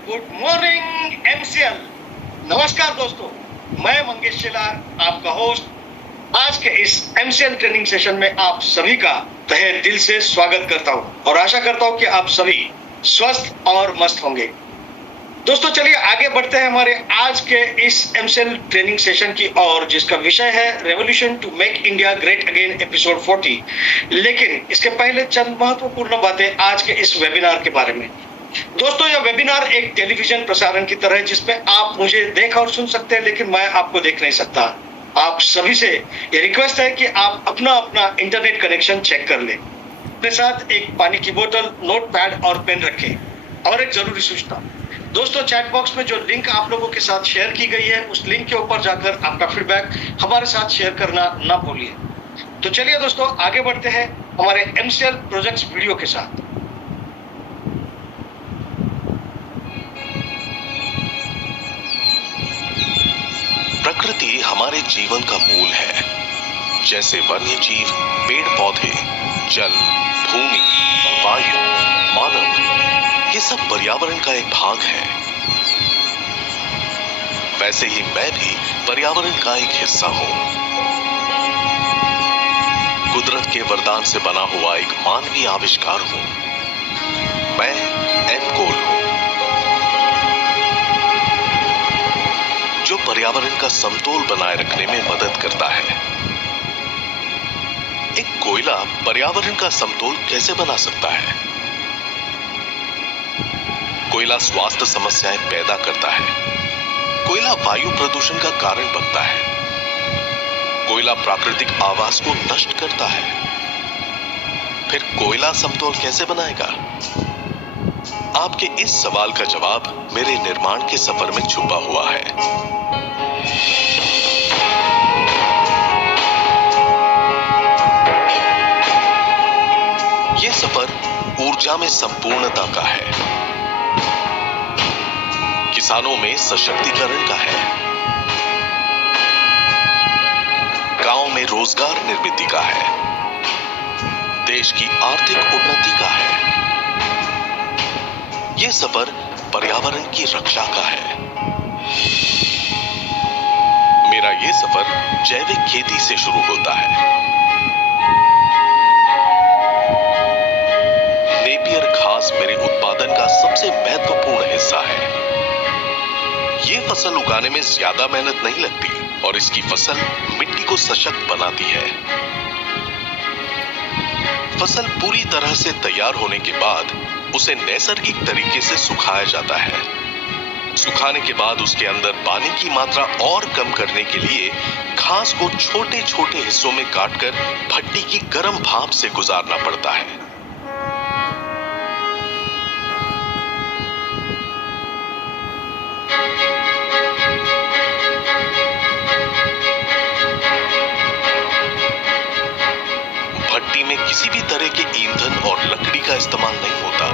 Good morning MCL. नमस्कार दोस्तों, मैं मंगेश शेलार, आपका होस्ट। आज के इस एमसीएल ट्रेनिंग सेशन में आप सभी का तहे दिल से स्वागत करता हूं और आशा करता हूं कि आप सभी स्वस्थ और मस्त होंगे। दोस्तों चलिए आगे बढ़ते हैं हमारे आज के इस एमसीएल ट्रेनिंग सेशन की ओर, जिसका विषय है revolution to make India great again episode 40। लेकिन इसके पहले चंद महत्वपूर्ण बातें आज के इस वेबिनार के बारे में। दोस्तों यह वेबिनार एक टेलीविजन प्रसारण की तरह है, जिसमें आप मुझे देख और सुन सकते हैं, लेकिन मैं आपको देख नहीं सकता। आप सभी से यह रिक्वेस्ट है कि आप अपना अपना इंटरनेट कनेक्शन चेक कर लें। अपने साथ एक पानी की बोतल, नोटपैड और पेन रखें। और एक जरूरी सूचना दोस्तों, चैट बॉक्स में जो लिंक आप लोगों के साथ शेयर की गई है, उस लिंक के ऊपर जाकर आपका फीडबैक हमारे साथ शेयर करना ना भूलिए। तो चलिए दोस्तों आगे बढ़ते हैं हमारे एमसीएल प्रोजेक्ट्स वीडियो के साथ। प्रकृति हमारे जीवन का मूल है। जैसे वन्य जीव, पेड़ पौधे, जल, भूमि, वायु, मानव, ये सब पर्यावरण का एक भाग है। वैसे ही मैं भी पर्यावरण का एक हिस्सा हूं। कुदरत के वरदान से बना हुआ एक मानवीय आविष्कार हूं। मैं एनकोल हूं, जो पर्यावरण का समतोल बनाए रखने में मदद करता है। एक कोयला पर्यावरण का समतोल कैसे बना सकता है? कोयला स्वास्थ्य समस्याएं पैदा करता है। कोयला वायु प्रदूषण का कारण बनता है। कोयला प्राकृतिक आवास को नष्ट करता है। फिर कोयला समतोल कैसे बनाएगा? आपके इस सवाल का जवाब मेरे निर्माण के सफर में छुपा हुआ है। यह सफर ऊर्जा में संपूर्णता का है, किसानों में सशक्तिकरण का है, गांव में रोजगार निर्मित का है, देश की आर्थिक उन्नति का है। यह सफर पर्यावरण की रक्षा का है। मेरा यह सफर जैविक खेती से शुरू होता है। नेपियर घास मेरे उत्पादन का सबसे महत्वपूर्ण हिस्सा है। यह फसल उगाने में ज्यादा मेहनत नहीं लगती और इसकी फसल मिट्टी को सशक्त बनाती है। फसल पूरी तरह से तैयार होने के बाद उसे नैसर्गिक तरीके से सुखाया जाता है। सुखाने के बाद उसके अंदर पानी की मात्रा और कम करने के लिए घास को छोटे छोटे हिस्सों में काटकर भट्टी की गर्म भाप से गुजारना पड़ता है। भट्टी में किसी भी तरह के ईंधन और लकड़ी का इस्तेमाल नहीं होता।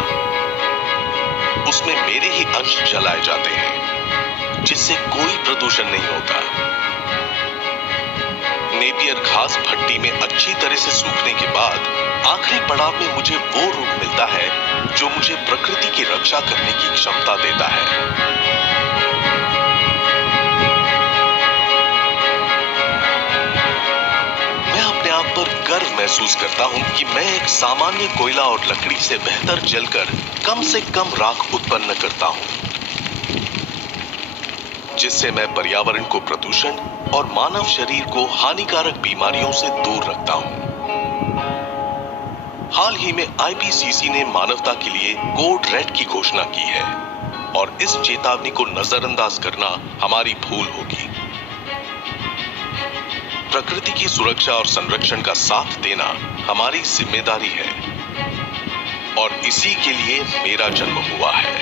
उसमें मेरे ही अंश जलाए जाते हैं, जिससे कोई प्रदूषण नहीं होता। नेपियर घास भट्टी में अच्छी तरह से सूखने के बाद आखिरी पड़ाव में मुझे वो रूप मिलता है जो मुझे प्रकृति की रक्षा करने की क्षमता देता है। पर गर्व महसूस करता हूं कि मैं एक सामान्य कोयला और लकड़ी से बेहतर जलकर कम से कम राख उत्पन्न करता हूं, जिससे मैं पर्यावरण को प्रदूषण और मानव शरीर को हानिकारक बीमारियों से दूर रखता हूं। हाल ही में आईपीसीसी ने मानवता के लिए कोड रेड की घोषणा की है और इस चेतावनी को नजरअंदाज करना हमारी भूल होगी। प्रकृति की सुरक्षा और संरक्षण का साथ देना हमारी जिम्मेदारी है और इसी के लिए मेरा जन्म हुआ है।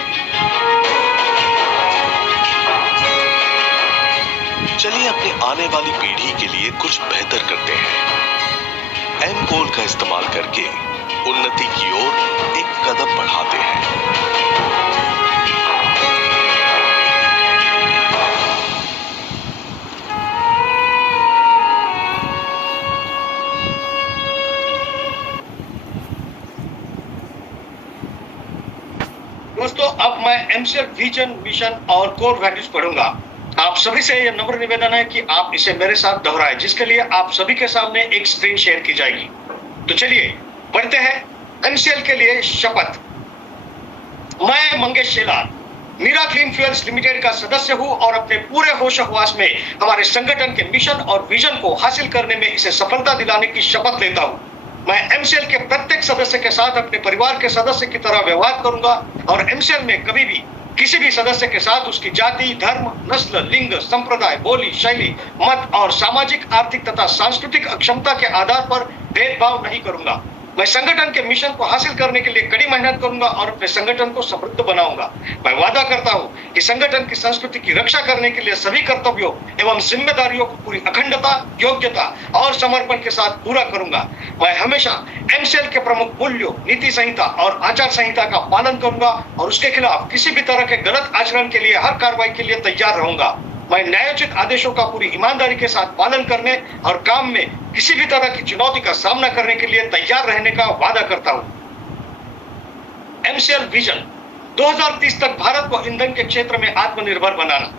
चलिए अपने आने वाली पीढ़ी के लिए कुछ बेहतर करते हैं। एनकोल का इस्तेमाल करके उन्नति की ओर एक कदम बढ़ाते हैं। दोस्तों अब मैं एमसीएल विजन, मिशन और कोर वैल्यूज पढ़ूंगा। आप सभी से यह नम्र निवेदन है कि आप इसे मेरे साथ दोहराएं, जिसके लिए आप सभी के सामने एक स्क्रीन शेयर की जाएगी। तो चलिए पढ़ते हैं एमसीएल के लिए शपथ। मैं Mangesh Shelar Meera Clean Fuels Limited का सदस्य हूं और अपने पूरे होश हवास में हमारे संगठन के मिशन और विजन को हासिल करने में इसे सफलता दिलाने की शपथ लेता हूं। मैं एमसीएल के प्रत्येक सदस्य के साथ अपने परिवार के सदस्य की तरह व्यवहार करूंगा और एमसीएल में कभी भी किसी भी सदस्य के साथ उसकी जाति, धर्म, नस्ल, लिंग, संप्रदाय, बोली, शैली, मत और सामाजिक, आर्थिक तथा सांस्कृतिक अक्षमता के आधार पर भेदभाव नहीं करूंगा। मैं संगठन के मिशन को हासिल करने के लिए कड़ी मेहनत करूंगा और अपने संगठन को समृद्ध बनाऊंगा। मैं वादा करता हूं कि संगठन की संस्कृति की रक्षा करने के लिए सभी कर्तव्यों एवं जिम्मेदारियों को पूरी अखंडता, योग्यता और समर्पण के साथ पूरा करूंगा। मैं हमेशा एमसीएल के प्रमुख मूल्यों, नीति संहिता और आचार संहिता का पालन करूंगा और उसके खिलाफ किसी भी तरह के गलत आचरण के लिए हर कार्रवाई के लिए तैयार रहूंगा। मैं न्यायोचित आदेशों का पूरी ईमानदारी के साथ पालन करने और काम में किसी भी तरह की चुनौती का सामना करने के लिए तैयार रहने का वादा करता हूं। एमसीएल विजन 2030 तक भारत को ईंधन के क्षेत्र में आत्मनिर्भर बनाना।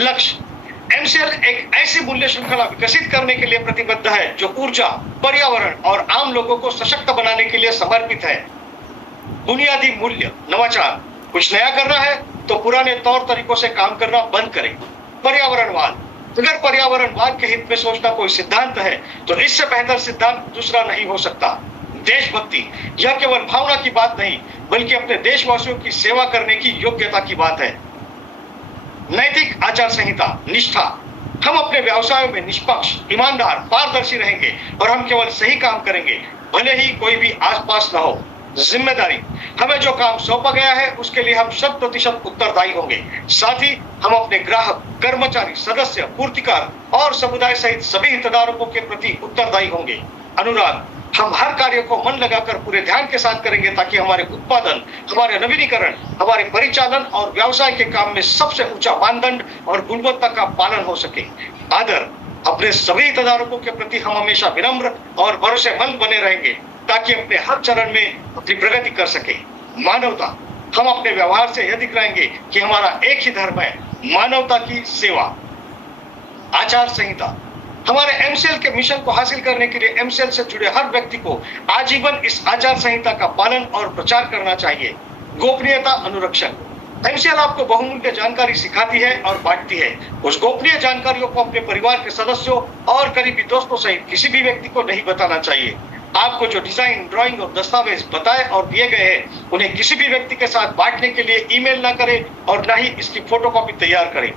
लक्ष्य एमसीएल एक ऐसी मूल्य श्रृंखला विकसित करने के लिए प्रतिबद्ध है जो ऊर्जा, पर्यावरण और आम लोगों को सशक्त बनाने के लिए समर्पित है। बुनियादी मूल्य नवाचार। कुछ नया करना है तो पुराने तौर तरीकों से काम करना बंद करें। पर्यावरणवाद। अगर पर्यावरणवाद के हित में सोचना कोई सिद्धांत है तो इससे बेहतर सिद्धांत दूसरा नहीं हो सकता। देशभक्ति। यह केवल भावना की बात नहीं बल्कि अपने देशवासियों की सेवा करने की योग्यता की बात है। नैतिक आचार संहिता। निष्ठा। हम अपने व्यवसायों में निष्पक्ष, ईमानदार, पारदर्शी रहेंगे और हम केवल सही काम करेंगे, भले ही कोई भी आसपास न हो। जिम्मेदारी। हमें जो काम सौंपा गया है उसके लिए हम 100% उत्तरदायी होंगे। साथ ही हम अपने ग्राहक, कर्मचारी, सदस्य, पूर्तिकार और समुदाय सहित सभी हितधारकों के प्रति उत्तरदायी होंगे। अनुराग। हम हर कार्य को मन लगाकर पूरे ध्यान के साथ करेंगे ताकि हमारे उत्पादन, हमारे नवीनीकरण, हमारे परिचालन और व्यवसाय के काम में सबसे ऊंचा मानदंड और गुणवत्ता का पालन हो सके। आदर। अपने सभी हितधारकों के प्रति हम हमेशा विनम्र और भरोसेमंद बने रहेंगे ताकि अपने हर चरण में अपनी प्रगति कर सके। मानवता। हम अपने व्यवहार से यह दिखलाएंगे कि हमारा एक ही धर्म है, मानवता की सेवा। आचार संहिता। हमारे एमसीएल के मिशन को हासिल करने के लिए एमसीएल से जुड़े हर व्यक्ति को आजीवन इस आचार संहिता का पालन और प्रचार करना चाहिए। गोपनीयता अनुरक्षण। एमसीएल आपको बहुमूल्य जानकारी सिखाती है और बांटती है। उस गोपनीय जानकारियों को अपने परिवार के सदस्यों और करीबी दोस्तों सहित किसी भी व्यक्ति को नहीं बताना चाहिए। आपको जो डिजाइन, ड्राइंग और दस्तावेज बताए और दिए गए हैं उन्हें किसी भी व्यक्ति के साथ बांटने के लिए ईमेल ना करें और ना ही इसकी फोटोकॉपी तैयार करें।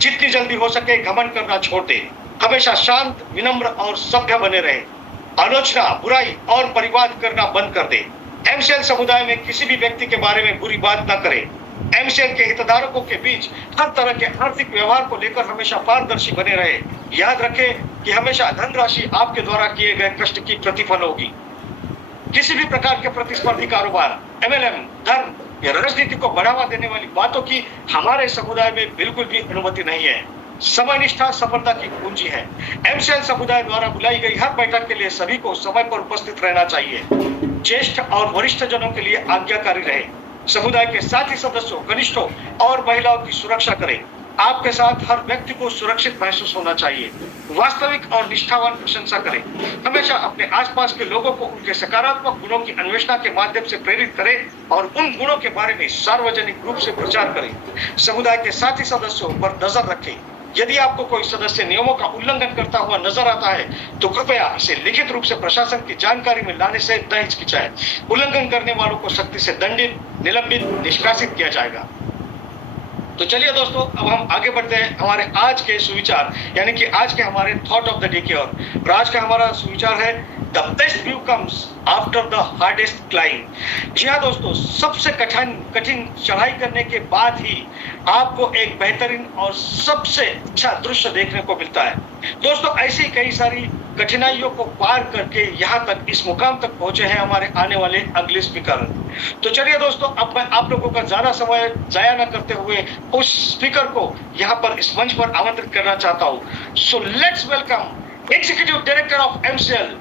जितनी जल्दी हो सके घमंड करना छोड़ दें। हमेशा शांत, विनम्र और सभ्य बने रहें। आलोचना, बुराई और परिवाद करना बंद कर दें। एमसीएल समुदाय में किसी भी व्यक्ति के बारे में बुरी बात न करें। एमसीएल के हितधारकों के बीच हर तरह के आर्थिक व्यवहार को लेकर हमेशा पारदर्शी बने रहे। याद रखें कि हमेशा धनराशि आपके द्वारा किए गए कष्ट की प्रतिफल होगी। किसी भी प्रकार के प्रतिस्पर्धी कारोबार, एमएलएम, धर्म या राजनीति को बढ़ावा देने वाली बातों की हमारे समुदाय में बिल्कुल भी अनुमति नहीं है। समय निष्ठा सफलता की कुंजी है। एमसीएल समुदाय द्वारा बुलाई गई हर बैठक के लिए सभी को समय पर उपस्थित रहना चाहिए। ज्येष्ठ और वरिष्ठ जनों के लिए आज्ञाकारी रहे। समुदाय के साथी सदस्यों, कनिष्ठों और महिलाओं की सुरक्षा करें। आपके साथ हर व्यक्ति को सुरक्षित महसूस होना चाहिए। वास्तविक और निष्ठावान प्रशंसा करें। हमेशा अपने आसपास के लोगों को उनके सकारात्मक गुणों की अन्वेषणा के माध्यम से प्रेरित करें और उन गुणों के बारे में सार्वजनिक रूप से प्रचार करें। समुदाय के साथी सदस्यों पर नजर रखें। यदि आपको कोई सदस्य नियमों का उल्लंघन करता हुआ नजर आता है तो कृपया इसे लिखित रूप से प्रशासन की जानकारी में लाने से न हिचकिचाएं। उल्लंघन करने वालों को सख्ती से दंडित, निलंबित, निष्कासित किया जाएगा। तो चलिए दोस्तों, अब हम आगे बढ़ते हैं हमारे आज के सुविचार यानी कि आज के हमारे थॉट ऑफ द डे की ओर। और आज का हमारा सुविचार है the best view comes after the hardest climb. जी हाँ दोस्तों, सबसे कठिन चढ़ाई करने के बाद ही आपको एक बेहतरीन और सबसे अच्छा दृश्य देखने को मिलता है। दोस्तों, ऐसी कई सारी कठिनाइयों को पार करके यहाँ तक, इस मुकाम तक पहुंचे हैं हमारे आने वाले अगले स्पीकर। तो चलिए दोस्तों, अब मैं आप लोगों का ज्यादा समय जाया न करते हुए उस स्पीकर को यहाँ पर इस मंच पर आमंत्रित करना चाहता हूँ। So let's welcome executive director of MCL.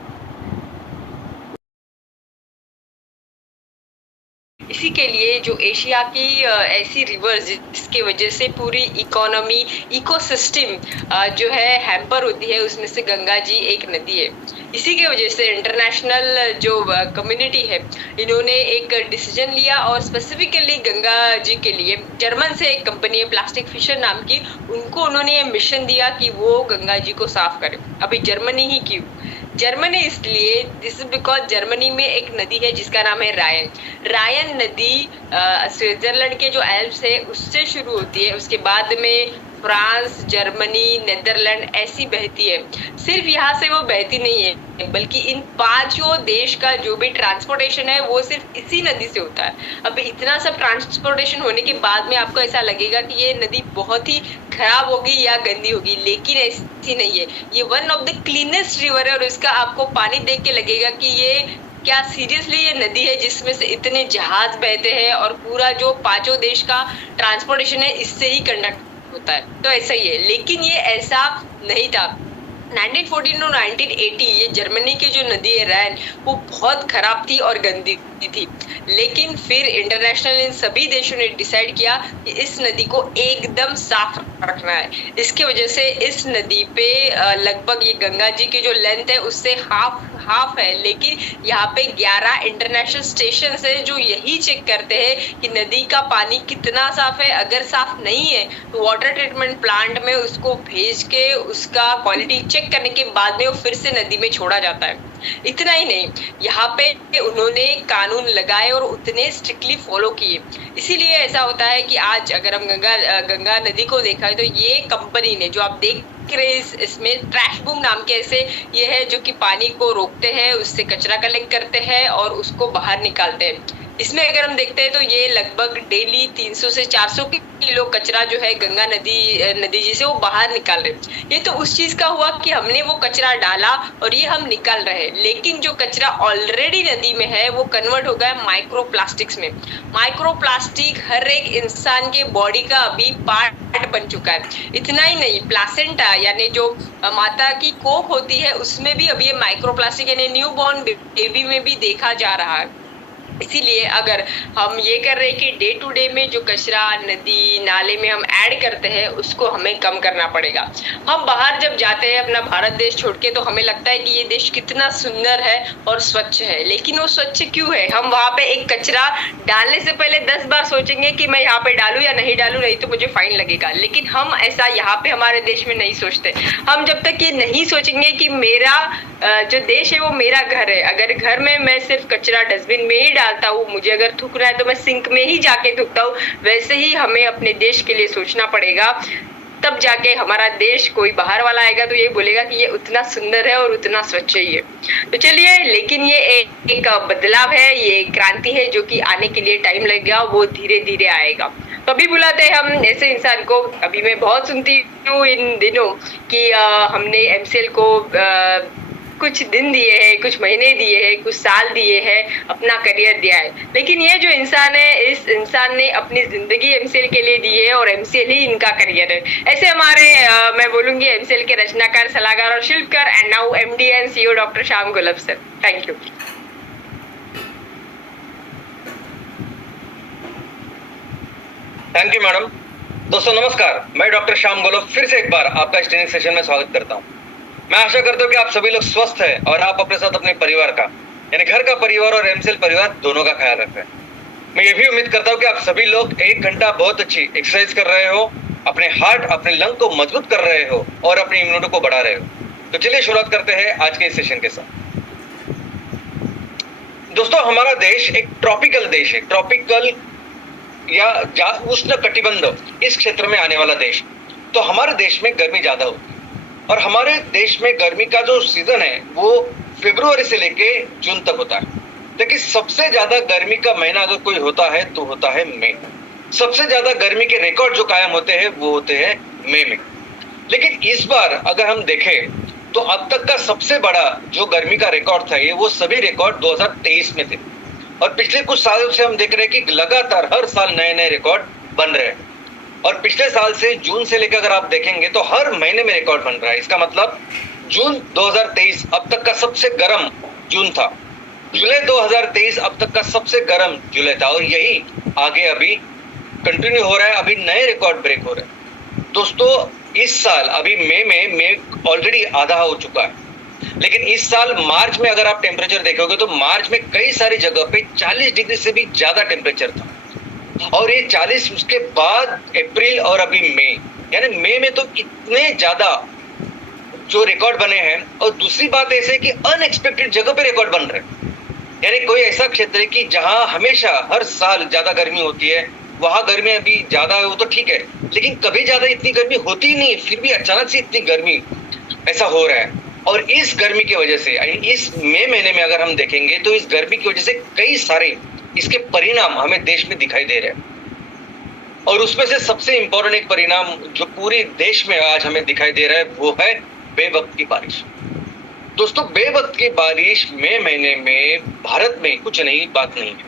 इसी इसी के लिए जो एशिया की ऐसी रिवर्स जिसकी वजह से पूरी इकोनॉमी इकोसिस्टम जो है हैम्पर होती है, उसमें से गंगा जी एक नदी है। इसी की वजह से इंटरनेशनल जो कम्युनिटी है, इन्होंने एक डिसीजन लिया और स्पेसिफिकली गंगा जी के लिए जर्मन से एक कंपनी है प्लास्टिक फिशर नाम की, उनको उन्होंने ये मिशन दिया कि वो गंगा जी को साफ करे। अभी जर्मनी ही क्यों? जर्मनी इसलिए, दिस इज बिकॉज जर्मनी में एक नदी है जिसका नाम है रायन। रायन नदी स्विट्जरलैंड के जो एल्प्स है उससे शुरू होती है, उसके बाद में फ्रांस, जर्मनी, नेदरलैंड ऐसी बहती है। सिर्फ यहाँ से वो बहती नहीं है, बल्कि इन पांचों देश का जो भी ट्रांसपोर्टेशन है वो सिर्फ इसी नदी से होता है। अब इतना सब ट्रांसपोर्टेशन होने के बाद में आपको ऐसा लगेगा कि ये नदी बहुत ही खराब होगी या गंदी होगी, लेकिन ऐसी नहीं है। ये one of the cleanest river है और इसका आपको पानी देख के लगेगा कि ये क्या सीरियसली ये नदी है जिसमें से इतने जहाज बहते हैं और पूरा जो पांचों देश का ट्रांसपोर्टेशन है इससे ही कंडक्ट होता है। तो ऐसा ही है, लेकिन ये ऐसा नहीं था। 1914 और 1980 ये जर्मनी की जो नदी है रैन, वो बहुत खराब थी और गंदी थी। लेकिन फिर इंटरनेशनल इन सभी देशों ने डिसाइड किया कि इस नदी को एकदम साफ रखना है। इसकी वजह से इस नदी पे लगभग ये गंगा जी की जो लेंथ है उससे हाफ है, लेकिन यहाँ पे 11 इंटरनेशनल स्टेशन है जो यही चेक करते हैं कि नदी का पानी कितना साफ है। अगर साफ नहीं है तो वाटर ट्रीटमेंट प्लांट में उसको भेज के उसका क्वालिटी चेक करने के बाद में वो फिर से नदी में छोड़ा जाता है। इतना ही नहीं, यहाँ पे उन्होंने कानून लगाए और उतने स्ट्रिक्टली फॉलो किए। इसीलिए ऐसा होता है कि आज अगर हम गंगा नदी को देखा है तो ये कंपनी ने जो आप देख रहे हैं इसमें ट्रैश बूम नाम के ऐसे ये है जो कि पानी को रोकते हैं, उससे कचरा कलेक्ट करते हैं और उसको बाहर निकालते हैं। इसमें अगर हम देखते हैं तो ये लगभग डेली 300 से 400 किलो कचरा जो है गंगा नदी जी से वो बाहर निकाल रहे। ये तो उस चीज का हुआ कि हमने वो कचरा डाला और ये हम निकाल रहे हैं, लेकिन जो कचरा ऑलरेडी नदी में है वो कन्वर्ट हो गया माइक्रो प्लास्टिक्स में। माइक्रो प्लास्टिक हर एक इंसान के बॉडी का अभी पार्ट बन चुका है। इतना ही नहीं, प्लासेंटा यानी जो माता की कोख होती है उसमें भी अभी ये माइक्रो प्लास्टिक यानी न्यू बॉर्न बेबी में भी देखा जा रहा है। इसीलिए अगर हम ये कर रहे हैं कि डे टू डे में जो कचरा नदी नाले में हम ऐड करते हैं उसको हमें कम करना पड़ेगा। हम बाहर जब जाते हैं अपना भारत देश छोड़ के तो हमें लगता है कि ये देश कितना सुंदर है और स्वच्छ है, लेकिन वो स्वच्छ क्यों है? हम वहाँ पे एक कचरा डालने से पहले 10 बार सोचेंगे कि मैं यहाँ पे डालूं या नहीं डालूं, नहीं तो मुझे फाइन लगेगा। लेकिन हम ऐसा यहाँ पे हमारे देश में नहीं सोचते। हम जब तक ये नहीं सोचेंगे कि मेरा जो देश है वो मेरा घर है, अगर घर में मैं सिर्फ कचरा डस्टबिन में ही डालता हूँ, मुझे अगर थूकना है तो मैं सिंक में ही जाके थूकता हूँ, वैसे ही हमें अपने देश के लिए सोचना पड़ेगा। तब जाके हमारा देश कोई बाहर वाला आएगा तो ये बोलेगा कि ये उतना सुंदर है और उतना स्वच्छ ही है। तो चलिए, लेकिन ये एक बदलाव है, ये क्रांति है जो कि आने के लिए टाइम लगेगा, वो धीरे धीरे आएगा। तो अभी बुलाते हैं हम ऐसे इंसान को। अभी मैं बहुत सुनती हूँ इन दिनों कि हमने एमसीएल को कुछ दिन दिए हैं, कुछ महीने दिए हैं, कुछ साल दिए हैं, अपना करियर दिया है, लेकिन ये जो इंसान है, इस इंसान ने अपनी जिंदगी एमसीएल के लिए दी है और एमसीएल ही इनका करियर है। ऐसे हमारे मैं बोलूंगी एमसीएल के रचनाकार, सलाहकार और शिल्पकार and now MD and CEO doctor Shyam Golab sir. Thank you. Thank you madam. दोस्तों नमस्कार, मैं डॉक्टर श्याम गोलब फिर से एक बार आपका इस ट्रेनिंग सेशन में स्वागत करता हूं। मैं आशा करता हूं कि आप सभी लोग स्वस्थ हैं और आप अपने साथ अपने परिवार का यानी घर का परिवार और एमसीएल परिवार दोनों का ख्याल रख रहे हैं। मैं ये भी उम्मीद करता हूं कि आप सभी लोग 1 घंटा बहुत अच्छी एक्सरसाइज कर रहे हो, अपने हार्ट अपने लंग को मजबूत कर रहे हो और अपनी इम्यूनिटी को बढ़ा रहे हो। तो चलिए शुरुआत करते हैं आज के इस सेशन के साथ। दोस्तों हमारा देश एक ट्रॉपिकल देश है, ट्रॉपिकल या उष्ण कटिबंध इस क्षेत्र में आने वाला देश। तो हमारे देश में गर्मी ज्यादा होती है और हमारे देश में गर्मी का जो सीजन है वो फरवरी से लेके जून तक होता है। लेकिन सबसे ज्यादा गर्मी का महीना अगर कोई होता है तो होता है मई। सबसे ज्यादा गर्मी के रिकॉर्ड जो कायम होते हैं वो होते हैं मई में। लेकिन इस बार अगर हम देखें तो अब तक का सबसे बड़ा जो गर्मी का रिकॉर्ड था वो सभी रिकॉर्ड 2023 में थे और पिछले कुछ सालों से हम देख रहे हैं कि लगातार हर साल नए नए रिकॉर्ड बन रहे हैं। और पिछले साल से जून से लेकर अगर आप देखेंगे तो हर महीने में रिकॉर्ड बन रहा है। इसका मतलब जून 2023 अब तक का सबसे गर्म जून था। जुलाई 2023 अब तक का सबसे गर्म जुलाई था और यही आगे अभी कंटिन्यू हो रहा है, अभी नए रिकॉर्ड ब्रेक हो रहे हैं। दोस्तों इस साल अभी मई ऑलरेडी आधा हो चुका है, लेकिन इस साल मार्च में अगर आप टेम्परेचर देखोगे तो मार्च में कई सारी जगह पे 40 डिग्री से भी ज्यादा टेम्परेचर था और ये 40 उसके बाद अप्रैल और अभी मई, यानी मई में तो इतने ज्यादा जो रिकॉर्ड बने हैं। और दूसरी बात ऐसे कि अनएक्सपेक्टेड जगह पे रिकॉर्ड बन रहे हैं, यानी कोई ऐसा क्षेत्र है कि जहां हमेशा हर साल ज्यादा गर्मी होती है, वहां गर्मी अभी ज्यादा है वो तो ठीक है, लेकिन कभी ज्यादा इतनी गर्मी होती ही नहीं, फिर भी अचानक से इतनी गर्मी ऐसा हो रहा है। और इस गर्मी की वजह से इस मई महीने में अगर हम देखेंगे तो इस गर्मी की वजह से कई सारे इसके परिणाम हमें देश में दिखाई दे रहे हैं और उसमें से सबसे इंपॉर्टेंट एक परिणाम जो पूरे देश में आज हमें दिखाई दे रहा है वो है बेवक्त की बारिश। दोस्तों बेवक्त की बारिश मई महीने में भारत में कुछ नई बात नहीं है,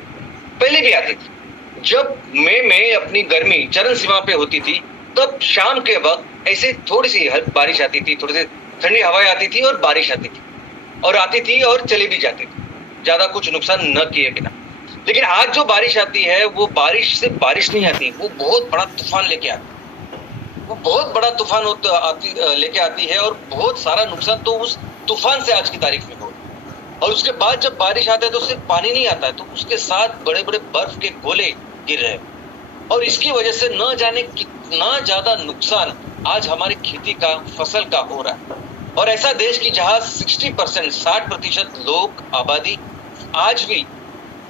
पहले भी आती थी। जब मई में अपनी गर्मी चरम सीमा पे होती थी तब शाम के वक्त ऐसे थोड़ी सी बारिश आती थी, थोड़ी सी ठंडी हवाएं आती थी और बारिश आती थी और चली भी जाती थी, ज्यादा कुछ नुकसान न किए बिना। लेकिन आज जो बारिश आती है वो बारिश से बारिश नहीं आती, वो बहुत बड़ा तूफान लेके आती है, वो बहुत बड़ा तूफान लेके आती है और बहुत सारा नुकसान तो उस तूफान से आज की तारीख में हो। और उसके बाद जब बारिश आता है तो सिर्फ पानी नहीं आता है, तो उसके साथ बड़े बड़े बर्फ के गोले गिर रहे हैं और इसकी वजह से न जाने कितना ज्यादा नुकसान आज हमारी खेती का फसल का हो रहा है। और ऐसा देश की जहां 60% लोग आबादी आज भी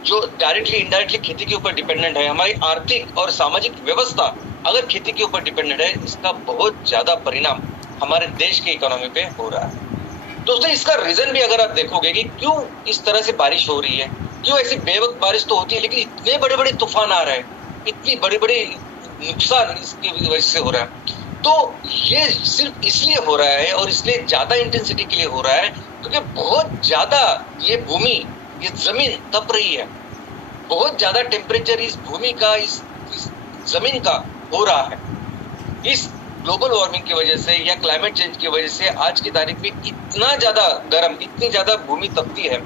जो डायरेक्टली इनडायरेक्टली खेती के ऊपर डिपेंडेंट है, हमारी आर्थिक और सामाजिक व्यवस्था अगर खेती के ऊपर डिपेंडेंट है, इसका बहुत ज्यादा परिणाम हमारे देश की इकोनॉमी पे हो रहा है। दोस्तों इसका रीजन भी अगर आप देखोगे कि क्यों इस तरह से बारिश हो रही है, क्यों ऐसी बेवक्त बारिश तो होती है लेकिन इतने बड़े बड़े तूफान आ रहे हैं, इतनी बड़ी बड़ी नुकसान इसकी वजह से हो रहा है, तो ये सिर्फ इसलिए हो रहा है और इसलिए ज्यादा इंटेंसिटी के लिए हो रहा है क्योंकि बहुत ज्यादा ये भूमि, ये जमीन तप रही है, बहुत ज्यादा टेम्परेचर इस भूमि का इस जमीन का हो रहा है। इस ग्लोबल वार्मिंग की वजह से या क्लाइमेट चेंज की वजह से आज की तारीख में इतना ज्यादा गर्म, इतनी ज्यादा भूमि तपती है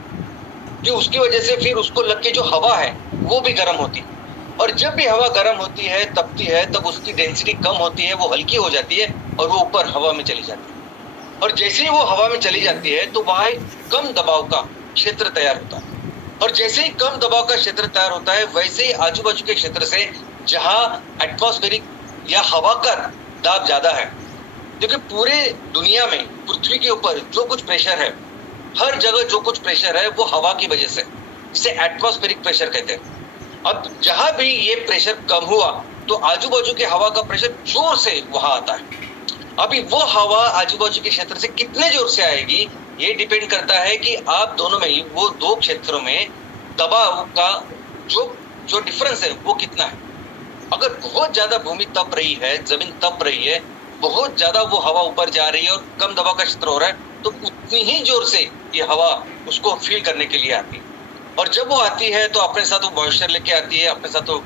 कि उसकी वजह से फिर उसको लग के जो हवा है वो भी गर्म होती है और जब भी हवा गर्म होती है, तपती है, तब उसकी डेंसिटी कम होती है, वो हल्की हो जाती है और वो ऊपर हवा में चली जाती है। और जैसे ही वो हवा में चली जाती है तो वहां कम दबाव का क्षेत्र तैयार होता है और जैसे ही कम दबाव का क्षेत्र तैयार होता है वैसे ही आजू बाजू के क्षेत्र से जहां एटमॉस्फेरिक या हवा का दाब ज्यादा है, क्योंकि पूरे दुनिया में पृथ्वी के ऊपर जो कुछ प्रेशर है, हर जगह जो कुछ प्रेशर है वो हवा की वजह से, इसे एटमॉस्फेरिक प्रेशर कहते हैं। अब जहां भी ये प्रेशर कम हुआ तो आजू बाजू के हवा का प्रेशर जोर से वहां आता है। अभी वो हवा आजू बाजू के क्षेत्र से कितने जोर से आएगी ये डिपेंड करता है कि आप दोनों में, वो दो क्षेत्रों में दबाव का जो डिफरेंस है वो कितना है। अगर बहुत ज्यादा भूमि तप रही है, जमीन तप रही है, बहुत ज्यादा वो हवा ऊपर जा रही है और कम दबाव का क्षेत्र हो रहा है, तो उतनी ही जोर से ये हवा उसको फील करने के लिए आती है और जब वो आती है तो अपने साथ वो मॉइस्चर लेके आती है, अपने साथ वो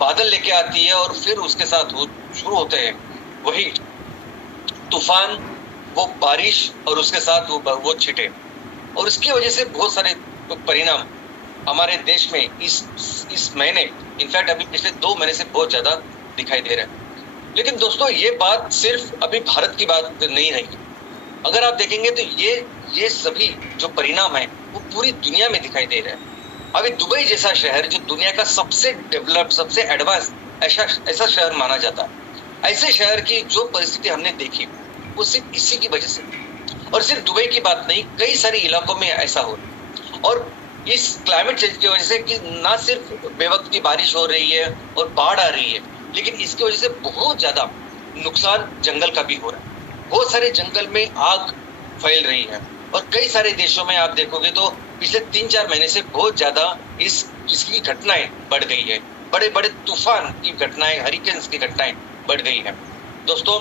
बादल लेके आती है और फिर उसके साथ वो शुरू होते हैं वही तूफान, वो बारिश और उसके साथ वो छिटे और इसकी वजह से बहुत सारे परिणाम हमारे देश में इस महीने, इनफैक्ट अभी पिछले 2 महीने से बहुत ज्यादा दिखाई दे रहा है। लेकिन दोस्तों ये बात सिर्फ अभी भारत की बात नहीं रही, अगर आप देखेंगे तो ये सभी जो परिणाम है वो पूरी दुनिया में दिखाई दे रहे हैं। अभी दुबई जैसा शहर जो दुनिया का सबसे डेवलप, सबसे एडवांस ऐसा शहर माना जाता है, ऐसे शहर की जो परिस्थिति हमने देखी वो सिर्फ इसी की वजह से, और सिर्फ दुबई की बात नहीं, कई सारे इलाकों में ऐसा हो रहा है। और इस क्लाइमेट चेंज की वजह से कि ना सिर्फ बेवक्त की बारिश हो रही है और बाढ़ आ रही है, लेकिन इसकी वजह से बहुत ज्यादा नुकसान जंगल का भी हो रहा है। बहुत सारे जंगल में आग फैल रही है और कई सारे देशों में आप देखोगे तो पिछले 3-4 महीने से बहुत ज्यादा इसकी घटनाएं बढ़ गई है, बड़े बड़े तूफान की घटनाएं, हरिकेन्स की घटनाएं बढ़ गई है। दोस्तों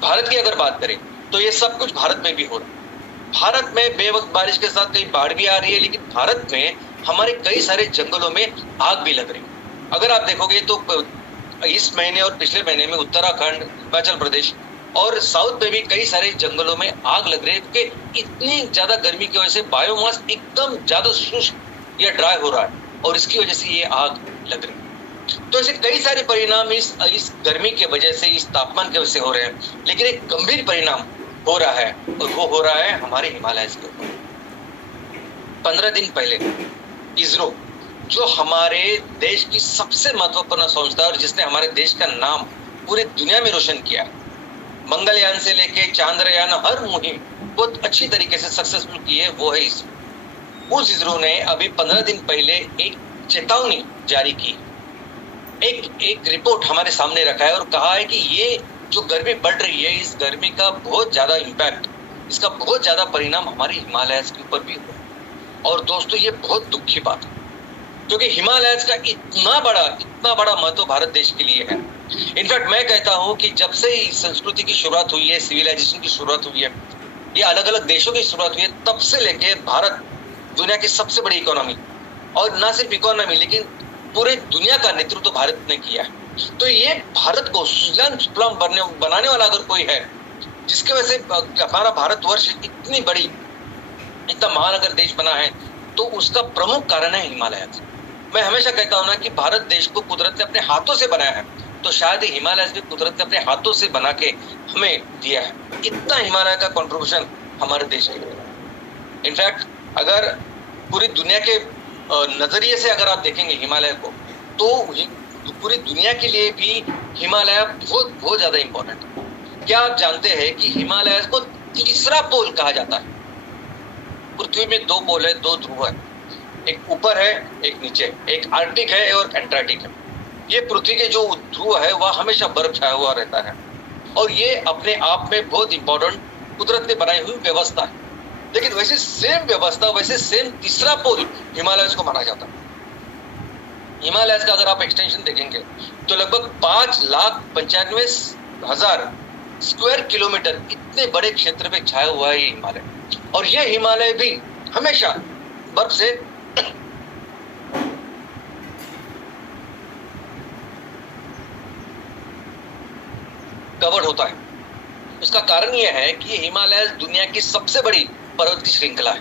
भारत की अगर बात करें तो ये सब कुछ भारत में भी हो रहा है। भारत में बेवक्त बारिश के साथ कई बाढ़ भी आ रही है, लेकिन भारत में हमारे कई सारे जंगलों में आग भी लग रही है। अगर आप देखोगे तो इस महीने और पिछले महीने में उत्तराखंड, हिमाचल प्रदेश और साउथ में भी कई सारे जंगलों में आग लग रही है क्योंकि इतनी ज्यादा गर्मी की वजह से बायोमास एकदम ज्यादा शुष्क या ड्राई हो रहा है और इसकी वजह से ये आग लग रही है। तो ऐसे कई सारे परिणाम इस गर्मी की वजह से, इस तापमान की वजह से हो रहे हैं, लेकिन एक गंभीर परिणाम हो रहा है और वो हो रहा है हमारे हिमालय के ऊपर। 15 दिन पहले इसरो, जो हमारे देश की सबसे महत्वपूर्ण संस्था है और जिसने हमारे देश का नाम पूरी दुनिया में रोशन किया, मंगलयान से लेके चांद्रयान, हर मुहिम बहुत अच्छी तरीके से सक्सेसफुल की है, वो है इसरो। उस इसरो ने अभी 15 दिन पहले एक चेतावनी जारी की, एक रिपोर्ट हमारे सामने रखा है और कहा है कि ये जो गर्मी बढ़ रही है, इस गर्मी का बहुत ज्यादा इम्पैक्ट, इसका बहुत ज्यादा परिणाम हमारे हिमालय के ऊपर भी हुआ। और दोस्तों ये बहुत दुख की बात है क्योंकि हिमालय का इतना बड़ा महत्व भारत देश के लिए है। इनफैक्ट मैं कहता हूं कि जब से संस्कृति की शुरुआत हुई है, सिविलाइजेशन की शुरुआत हुई है, ये अलग अलग देशों की शुरुआत हुई है, तब से लेके भारत दुनिया की सबसे बड़ी इकोनॉमी, और ना सिर्फ इकोनॉमी लेकिन पूरे दुनिया का नेतृत्व तो भारत ने किया है। तो ये भारत को सुजलाम बनाने वाला अगर कोई है, जिसके वजह से हमारा भारतवर्ष इतना महान अगर देश बना है, तो उसका प्रमुख कारण है हिमालय। मैं हमेशा कहता हूं ना कि भारत देश को कुदरत ने अपने हाथों से बनाया है, तो शायद हिमालय भी कुदरत ने अपने हाथों से बना के हमें दिया है। इतना हिमालय का कंट्रीब्यूशन हमारे देश के लिए। इनफैक्ट अगर पूरी दुनिया के नजरिए से अगर आप देखेंगे हिमालय को, तो पूरी दुनिया के लिए भी हिमालय बहुत ज्यादा इंपॉर्टेंट है। क्या आप जानते हैं कि हिमालय को तीसरा पोल कहा जाता है? पृथ्वी में 2 पोल है, 2 ध्रुव है, एक ऊपर है एक नीचे, एक आर्कटिक है और एंटार्क्टिक है। ये पृथ्वी के जो ध्रुव है वह हमेशा बर्फ छाया हुआ रहता है और ये अपने आप में बहुत इंपॉर्टेंट कुदरत ने बनाई हुई व्यवस्था है। लेकिन वैसे सेम व्यवस्था, वैसे सेम तीसरा पोल हिमालय को माना जाता है। हिमालय का अगर आप एक्सटेंशन देखेंगे तो लगभग 5,95,000 स्क्वायर किलोमीटर इतने बड़े क्षेत्र पे छाया हुआ है ये हिमालय। और ये हिमालय भी हमेशा बर्फ से कवर्ड होता है। उसका कारण यह है कि ये हिमालय दुनिया की सबसे बड़ी पर्वत की श्रृंखला है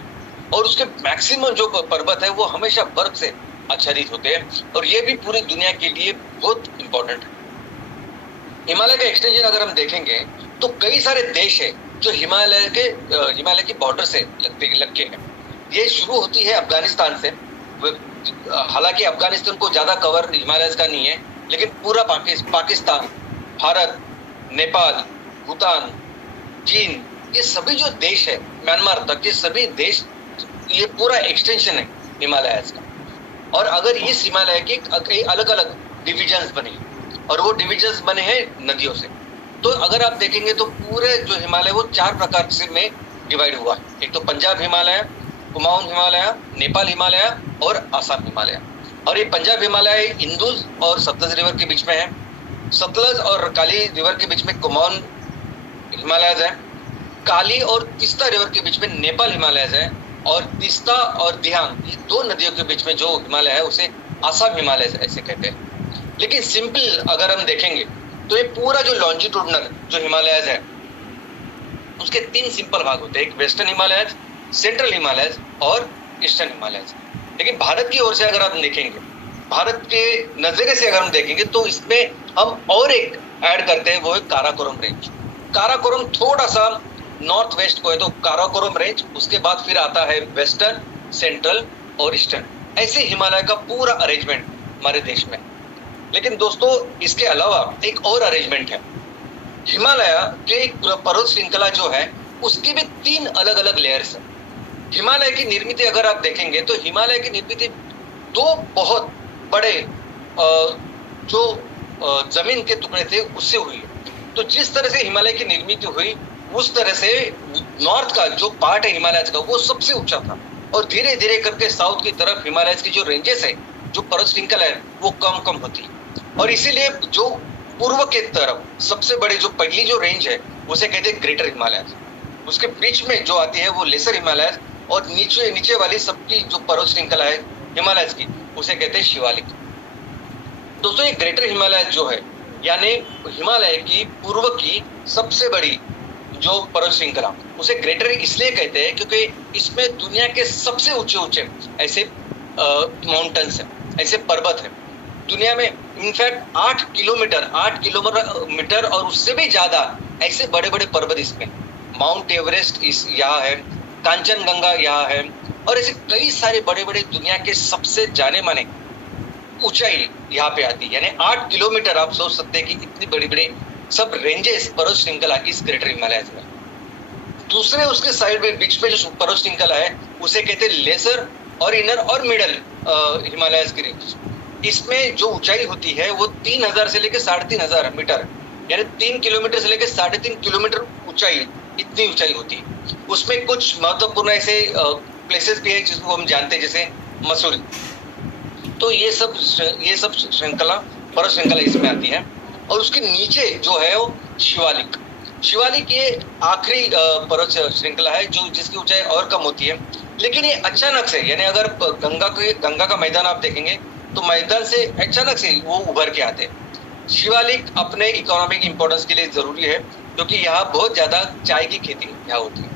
और उसके मैक्सिमम जो पर्वत है वो हमेशा बर्फ से आच्छादित होते हैं और ये भी पूरी दुनिया के लिए बहुत इंपॉर्टेंट है। हिमालय का एक्सटेंशन अगर हम देखेंगे तो कई सारे देश है जो हिमालय की बॉर्डर से लगते हैं। ये शुरू होती है अफगानिस्तान से। हालांकि अफगानिस्तान को ज्यादा कवर हिमालय का नहीं है, लेकिन पूरा पाकिस्तान, भारत, नेपाल, भूटान, चीन, ये सभी जो देश है, म्यांमार तक, ये सभी देश, ये पूरा एक्सटेंशन है हिमालय का। और अगर इस हिमालय के कई अलग अलग डिविजन्स बने और वो डिविजन्स बने हैं नदियों से, तो अगर आप देखेंगे तो पूरे जो हिमालय वो 4 प्रकार से में डिवाइड हुआ है। एक तो पंजाब हिमालय, कुमाऊन हिमालय, नेपाल हिमालय और असम हिमालय। और ये पंजाब हिमालय इंदुज और सतलज रिवर के बीच में है, सतलज और काली रिवर के बीच में कुमाऊन हिमालयज है, काली और तीस्ता रिवर के बीच में नेपाल हिमालयज है, और तीस्ता और दिहांग, ये 2 नदियों के बीच में जो हिमालय है उसे असम हिमालय ऐसे कहते हैं। लेकिन सिंपल अगर हम देखेंगे तो ये पूरा जो लॉन्जिट्यूडनल जो हिमालयज है उसके 3 सिंपल भाग होते हैं, एक वेस्टर्न हिमालयज, सेंट्रल हिमालयज और ईस्टर्न हिमालयज। लेकिन भारत की ओर से अगर आप देखेंगे, भारत के नजरिए से अगर हम देखेंगे तो इसमें हम और एक ऐड करते हैं, वो है काराकोरम रेंज। काराकोरम थोड़ा सा नॉर्थ वेस्ट को है तो काराकोरम रेंज, उसके बाद फिर आता है वेस्टर्न, सेंट्रल और ईस्टर्न। ऐसे हिमालय का पूरा अरेंजमेंट हमारे देश में। लेकिन दोस्तों इसके अलावा एक और अरेंजमेंट है। हिमालय के एक पर्वत श्रृंखला जो है उसकी भी 3 अलग अलग लेयर्स है। हिमालय की निर्मित अगर आप देखेंगे तो हिमालय की निर्मित 2 बहुत बड़े जो जमीन के टुकड़े थे उससे हुई है। तो जिस तरह से हिमालय की निर्मित हुई उस तरह से नॉर्थ का जो पार्ट है हिमालय का वो सबसे ऊंचा था और धीरे धीरे करके साउथ की तरफ हिमालय की जो रेंजेस है, जो पर्वत श्रृंखला है, वो कम होती। और इसीलिए जो पूर्व के तरफ सबसे बड़ी जो पहली जो रेंज है उसे कहते हैं ग्रेटर हिमालय, उसके बीच में जो आती है वो लेसर हिमालय, और नीचे वाली सबकी जो पर्वत श्रृंखला है हिमालय की उसे कहते हैं शिवालिक। दोस्तों ये ग्रेटर हिमालय जो है यानी हिमालय की पूर्व की सबसे बड़ी जो पर्वत श्रृंखला, उसे ग्रेटर इसलिए कहते हैं क्योंकि इसमें दुनिया के सबसे ऊंचे ऊंचे ऐसे माउंटेन्स हैं, ऐसे पर्वत हैं दुनिया में। इनफैक्ट 8 किलोमीटर और उससे भी ज्यादा ऐसे बड़े बड़े पर्वत इसमें, माउंट एवरेस्ट इस यहाँ है, कांचनगंगा यहाँ है, और ऐसे कई सारे बड़े बड़े दुनिया के सबसे जाने माने ऊंचाई यहाँ पे आती है। यानी 8 किलोमीटर, आप सोच सकते हैं कि इतनी बड़ी बड़ी सब रेंजेस पर्वत श्रृंखला इस ग्रेटर हिमालयस में। दूसरे उसके साइड में बीच में जो पर्वत श्रृंखला है उसे कहते हैं लेसर और इनर और मिडल हिमालयस की रेंज। इसमें जो ऊंचाई होती है वो 3000 से लेकर 3500 मीटर, यानी 3 किलोमीटर से लेकर 3.5 किलोमीटर ऊंचाई, इतनी ऊंचाई होती है। उसमें कुछ महत्वपूर्ण ऐसे प्लेसेस भी है जिसको हम जानते हैं, जैसे मसूरी। तो ये सब श्रृंखला, पर्वत श्रृंखला इसमें आती है। और उसके नीचे जो है वो शिवालिक ये आखिरी पर्वत श्रृंखला है जो जिसकी ऊंचाई और कम होती है। लेकिन ये अचानक से, यानी अगर गंगा का मैदान आप देखेंगे तो मैदान से अचानक से वो उभर के आते हैं। शिवालिक अपने इकोनॉमिक इंपॉर्टेंस के लिए जरूरी है क्योंकि यहाँ बहुत ज्यादा चाय की खेती यहाँ होती है।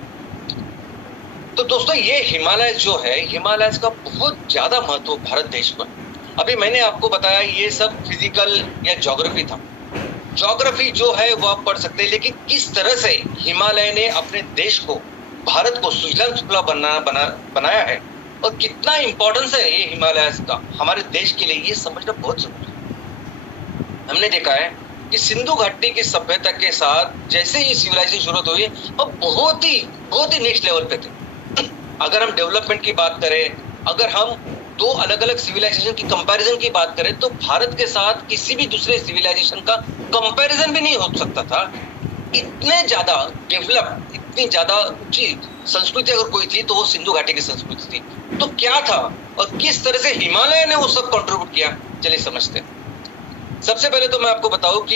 तो दोस्तों ये हिमालय जो है, हिमालय का बहुत ज्यादा महत्व भारत देश पर। अभी मैंने आपको बताया ये सब फिजिकल या ज्योग्राफी था। ज्योग्राफी जो है वो आप पढ़ सकते हैं, लेकिन किस तरह से हिमालय ने अपने देश को, भारत को सुजलाम सुफलाम बनाया है और कितना इंपॉर्टेंस है ये हिमालय का हमारे देश के लिए, ये समझना बहुत जरूरी है। हमने देखा है कि सिंधु घाटी की सभ्यता के साथ जैसे ही सिविलाइजेशन शुरू हुई और बहुत ही नेक्स्ट लेवल पे थे। अगर हम डेवलपमेंट की बात करें, अगर हम दो अलग अलग सिविलाइजेशन की कंपैरिजन की बात करें तो भारत के साथ किसी भी दूसरे सिविलाइजेशन का कंपैरिजन भी नहीं हो सकता था। इतने ज्यादा डेवलप, इतनी ज्यादा ऊंची संस्कृति अगर कोई थी तो वो सिंधु घाटी की संस्कृति थी। तो क्या था और किस तरह से हिमालय ने वो सब कंट्रीब्यूट किया, चलिए समझते हैं। सबसे पहले तो मैं आपको बताऊं कि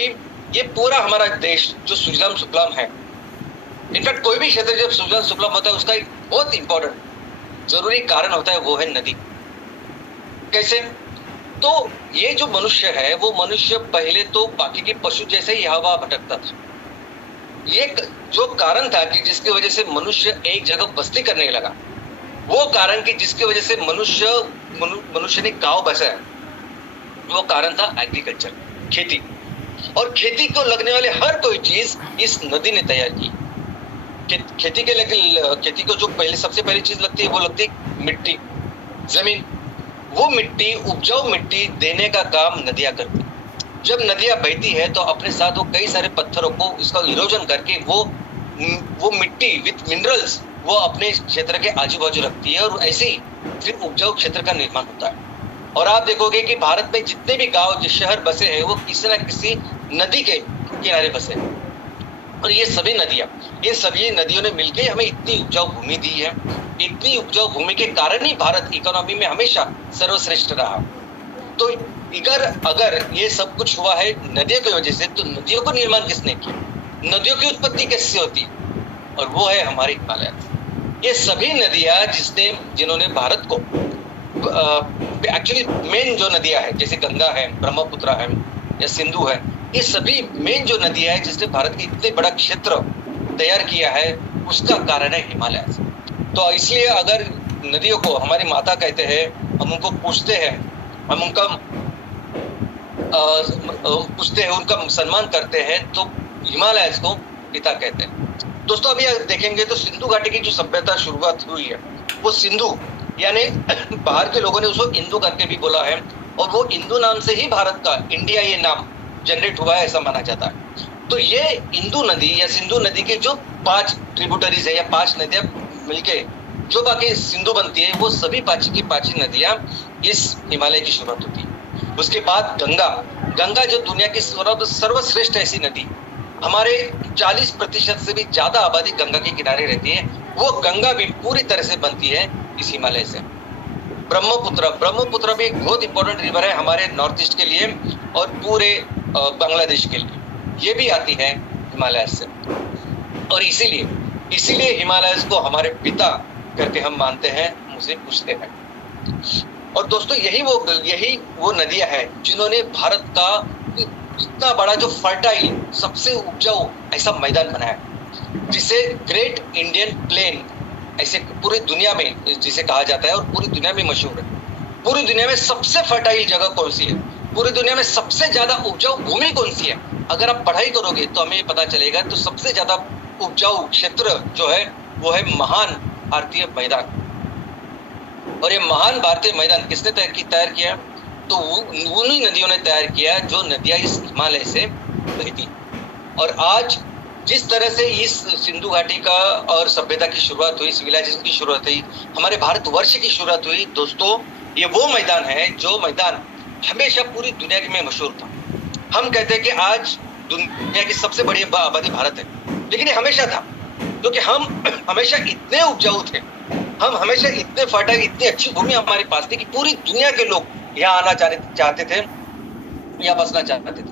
ये पूरा हमारा देश जो सुजलाम सुफलाम है, इनफैक्ट कोई भी क्षेत्र जब सुजलाम सुफलाम होता है उसका एक बहुत इंपॉर्टेंट जरूरी कारण होता है, वो है नदी। कैसे? तो ये जो मनुष्य है वो मनुष्य पहले तो बाकी के पशु जैसे ही हवा भटकता था। ये जो कारण था कि जिसकी वजह से मनुष्य एक जगह बस्ती करने लगा, वो कारण कि जिसकी वजह से मनुष्य ने गांव बसाया, वो कारण था एग्रीकल्चर, खेती। और खेती को लगने वाले हर कोई चीज इस नदी ने तैयार की। खेती को जो सबसे पहली चीज लगती है वो लगती है मिट्टी, जमीन। वो मिट्टी, उपजाऊ मिट्टी देने का काम नदियां करती। जब नदियां बहती है तो अपने साथ वो कई सारे पत्थरों को इसका इरोजन करके वो मिट्टी विथ मिनरल्स वो अपने क्षेत्र के आजू बाजू रखती है और ऐसे ही फिर उपजाऊ क्षेत्र का निर्माण होता है। और आप देखोगे कि भारत में जितने भी गांव, शहर बसे हैं वो किसी न किसी नदी के किनारे बसे हैं। और ये सभी नदियां, इन सभी नदियों ने मिलकर हमें इतनी उपजाऊ भूमि दी है। इतनी उपजाऊ भूमि के कारण ही भारत इकोनॉमी में हमेशा सर्वश्रेष्ठ रहा। तो अगर ये सब कुछ हुआ है नदियों की वजह से, तो नदियों को निर्माण किसने किया, नदियों की उत्पत्ति कैसे होती है, और वो है हमारे हिमालय। ये सभी नदियां जिन्होंने भारत को एक्चुअली मेन जो नदियां है, जैसे गंगा है, ब्रह्मपुत्र है या सिंधु है, ये सभी मेन जो नदियां है जिसने भारत के इतने बड़ा क्षेत्र तैयार किया है, उसका कारण है हिमालय। तो इसलिए अगर नदियों को हमारी माता कहते हैं, हम उनको पूछते हैं, हम उनका उनका सम्मान करते हैं, तो हिमालय को पिता कहते हैं। दोस्तों अभी देखेंगे तो सिंधु घाटी की जो सभ्यता शुरुआत हुई है वो सिंधु, यानी बाहर के लोगों ने उसको इंदु करके भी बोला है, और वो इंदु नाम से ही भारत का इंडिया ये नाम जनरेट हुआ है, ऐसा माना जाता है। तो ये इंदु नदी या सिंधु नदी के जो 5 ट्रिब्यूटरीज है या 5 नदियां मिलके जो बाकी सिंधु बनती है, वो सभी 5 की 5 नदियां इस हिमालय की शुरुआत होती है। उसके बाद गंगा जो दुनिया की सर्वश्रेष्ठ ऐसी नदी, हमारे 40% से भी ज्यादा आबादी गंगा के किनारे रहती है, वो गंगा भी पूरी तरह से बनती है इस हिमालय से। ब्रह्मपुत्र भी एक बहुत इंपॉर्टेंट रिवर है हमारे नॉर्थ ईस्ट के लिए और पूरे बांग्लादेश के लिए, ये भी आती है हिमालय से। और इसीलिए हिमालय को हमारे पिता करके हम मानते हैं, मुझे पूछते हैं। और दोस्तों यही वो नदियां हैं जिन्होंने भारत का इतना बड़ा जो फर्टाइल सबसे उपजाऊ ऐसा मैदान बनाया, जिसे ग्रेट इंडियन प्लेन ऐसे पूरी दुनिया में जिसे कहा जाता है और पूरी दुनिया में मशहूर है। पूरी दुनिया में सबसे फर्टाइल जगह कौन सी है, पूरी दुनिया में सबसे ज्यादा उपजाऊ भूमि कौन सी है, अगर आप पढ़ाई करोगे तो हमें पता चलेगा। तो सबसे ज्यादा उपजाऊ क्षेत्र जो है वो है महान भारतीय मैदान। और ये महान भारतीय मैदान किसने तैयार किया? तो उन्हीं नदियों ने तैयार किया जो नदियां इस हिमालय से बहती। और आज जिस तरह से इस सिंधु घाटी का और सभ्यता की शुरुआत हुई, सिविलाइजेशन की शुरुआत हुई, हमारे भारतवर्ष की शुरुआत हुई, दोस्तों ये वो मैदान है जो मैदान हमेशा पूरी दुनिया में मशहूर था। हम कहते हैं कि आज दुनिया की सबसे बड़ी आबादी भारत है, लेकिन ये हमेशा था, क्योंकि हम हमेशा इतने उपजाऊ थे, हम हमेशा इतने फर्टाइल, इतनी अच्छी भूमि हमारे पास थी कि पूरी दुनिया के लोग यहाँ आना चाहते थे, यहाँ बसना चाहते थे।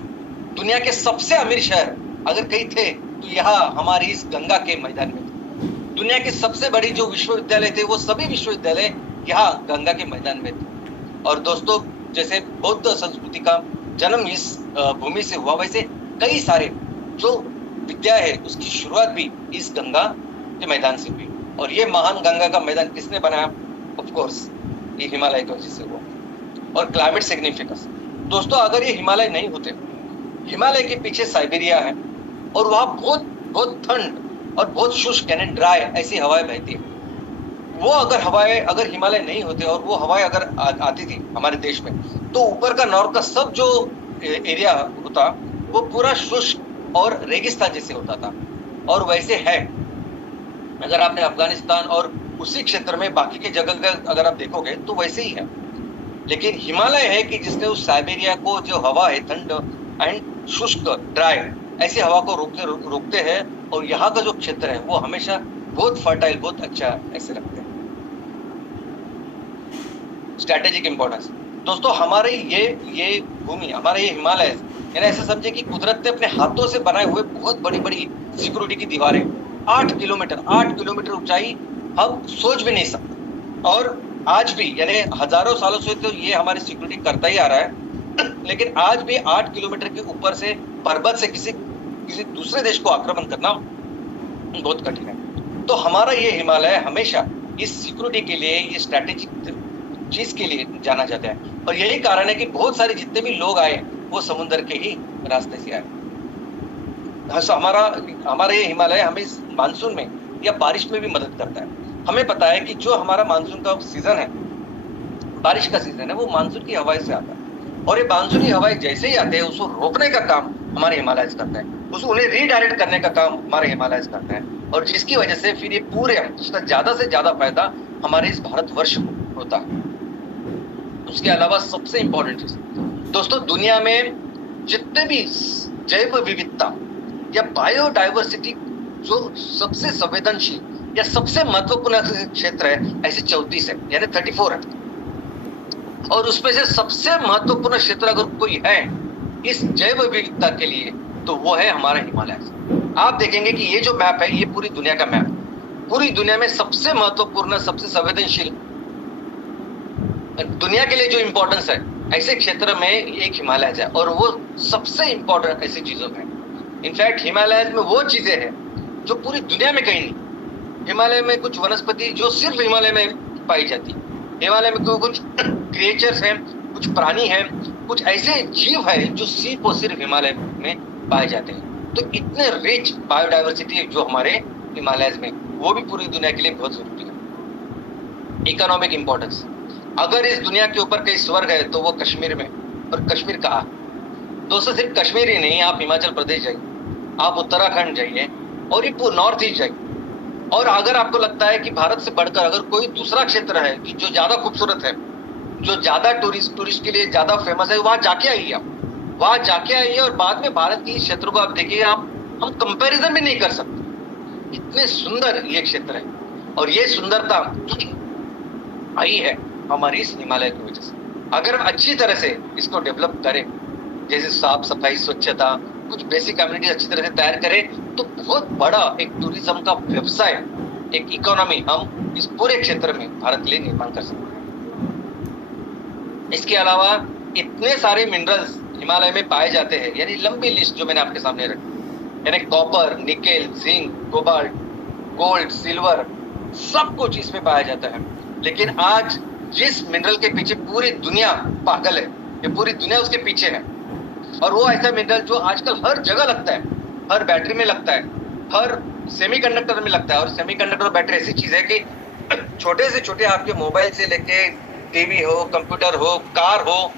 दुनिया के सबसे अमीर शहर अगर कहीं थे तो यहाँ हमारी इस गंगा के मैदान में थे। दुनिया के सबसे बड़ी जो विश्वविद्यालय थे वो सभी विश्वविद्यालय यहाँ गंगा के मैदान में थे। और दोस्तों जैसे बौद्ध संस्कृति का जन्म इस भूमि से हुआ, वैसे कई सारे जो विद्या है उसकी शुरुआत भी इस गंगा के मैदान से हुई। और ये महान गंगा का मैदान किसने बनाया? ऑफ कोर्स ये हिमालय की वजह से हुआ। और क्लाइमेट सिग्निफिकेंस, दोस्तों अगर ये हिमालय नहीं होते, हिमालय के पीछे साइबेरिया है और वहां बहुत बहुत ठंड और बहुत शुष्क यानी ड्राई ऐसी हवाएं बहती है। वो अगर हिमालय नहीं होते और वो हवाएं अगर आती थी हमारे देश में, तो ऊपर का नॉर्थ का सब जो एरिया होता वो पूरा शुष्क और रेगिस्तान जैसे होता था। और वैसे है, अगर आपने अफगानिस्तान और उसी क्षेत्र में बाकी के जगह अगर आप देखोगे तो वैसे ही है। लेकिन हिमालय है कि जिसने उस साइबेरिया को जो हवा है ठंड एंड शुष्क ड्राई ऐसी हवा को रोकते हैं। और यहाँ का जो क्षेत्र है वो हमेशा बहुत फर्टाइल, बहुत अच्छा ऐसे रखते हैं। स्ट्रैटेजिक इंपॉर्टेंस, दोस्तों हमारे ये भूमि, हमारे ये हिमालय यानी ऐसे समझे कि कुदरत ने अपने हाथों से बनाए हुए बहुत बड़ी बड़ी सिक्योरिटी की दीवारें, 8 किलोमीटर ऊंचाई हम सोच भी नहीं सकते। और आज भी यानी हजारों सालों से तो ये हमारी सिक्योरिटी करता ही आ रहा है, लेकिन आज भी 8 किलोमीटर के ऊपर से पर्वत से किसी दूसरे देश को आक्रमण करना बहुत कठिन है। तो हमारा ये हिमालय हमेशा इस सिक्योरिटी के लिए, ये स्ट्रैटेजिक चीज के लिए जाना जाता है। और यही कारण है कि बहुत सारे जितने भी लोग आए वो समुद्र के ही रास्ते से आए। हमारा ये हिमालय हमें इस मानसून में या बारिश में भी मदद करता है। हमें पता है कि जो हमारा मानसून का सीजन है, बारिश का सीजन है, वो मानसून की हवाएं से आता है। और ये मानसूनी हवाएं जैसे ही आते हैं उसको रोकने का काम हमारे हिमालय करते हैं, उन्हें रीडायरेक्ट करने का काम हमारे हिमालय करते हैं। और जिसकी वजह से फिर ये पूरे उसका ज्यादा से ज्यादा फायदा हमारे इस भारतवर्ष को होता है। उसके अलावा सबसे इंपॉर्टेंट चीज दोस्तों, दुनिया में जितने भी जैव विविधता या बायोडाइवर्सिटी जो सबसे संवेदनशील या सबसे महत्वपूर्ण क्षेत्र है, ऐसे 34 है यानी 34 है। और उसमें से सबसे महत्वपूर्ण क्षेत्र अगर कोई है इस जैव विविधता के लिए तो वो है हमारा हिमालय। आप देखेंगे कि ये जो मैप है ये पूरी दुनिया का मैप, पूरी दुनिया में सबसे महत्वपूर्ण, सबसे संवेदनशील, दुनिया के लिए जो इंपॉर्टेंस है ऐसे क्षेत्र में एक हिमालय है। और वो सबसे इंपॉर्टेंट ऐसी चीजों में, इनफैक्ट हिमालय में वो चीजें हैं जो पूरी दुनिया में कहीं नहीं। हिमालय में कुछ वनस्पति जो सिर्फ हिमालय में पाई जाती है, हिमालय में कुछ क्रिएचर्स हैं, कुछ प्राणी हैं, कुछ ऐसे जीव है जो सिर्फ और सिर्फ हिमालय में पाए जाते हैं। तो इतने रिच बायोडाइवर्सिटी जो हमारे हिमालय में, वो भी पूरी दुनिया के लिए बहुत जरूरी है। इकोनॉमिक इंपॉर्टेंस, अगर इस दुनिया के ऊपर कहीं स्वर्ग है तो वो कश्मीर में। और कश्मीर कहाँ? दोस्तों सिर्फ कश्मीर ही नहीं, आप हिमाचल प्रदेश जाइए, आप उत्तराखंड जाइए और ये नॉर्थ ईस्ट जाइए। और अगर आपको लगता है कि भारत से बढ़कर अगर कोई दूसरा क्षेत्र है कि जो ज्यादा खूबसूरत है, जो ज्यादा टूरिस्ट के लिए ज्यादा फेमस है, वहां जाके आइए आप, वहां जाके आइए। और बाद में भारत के इस क्षेत्र को आप देखिए, हम कंपैरिजन भी नहीं कर सकते, इतने सुंदर ये क्षेत्र है। और ये सुंदरता आई है हमारी इस हिमालय की वजह से। अगर हम अच्छी तरह से इसको डेवलप करें, जैसे साफ सफाई, स्वच्छता, कुछ बेसिक कम्युनिटी अच्छी तरह से तैयार करें, तो बहुत बड़ा एक टूरिज्म का व्यवसाय, एक इकोनॉमी हम इस पूरे क्षेत्र में भारत के लिए निर्माण कर सकते हैं। इसके अलावा इतने सारे मिनरल्स हिमालय में पाए जाते हैं, यानी लंबी लिस्ट जो मैंने आपके सामने रखी, यानी copper, nickel, zinc, cobalt, gold, silver, सब कुछ इसमें पाया जाता है। लेकिन आज जिस मिनरल के पीछे पूरी दुनिया पागल है, ये पूरी दुनिया उसके पीछे है, और वो ऐसा मिनरल जो आजकल हर जगह लगता है, हर बैटरी में लगता है, हर सेमीकंडक्टर में लगता है। और सेमीकंडक्टर और बैटरी ऐसी चीज है कि छोटे से छोटे आपके मोबाइल से लेके टीवी हो, कंप्यूटर हो, कार हो,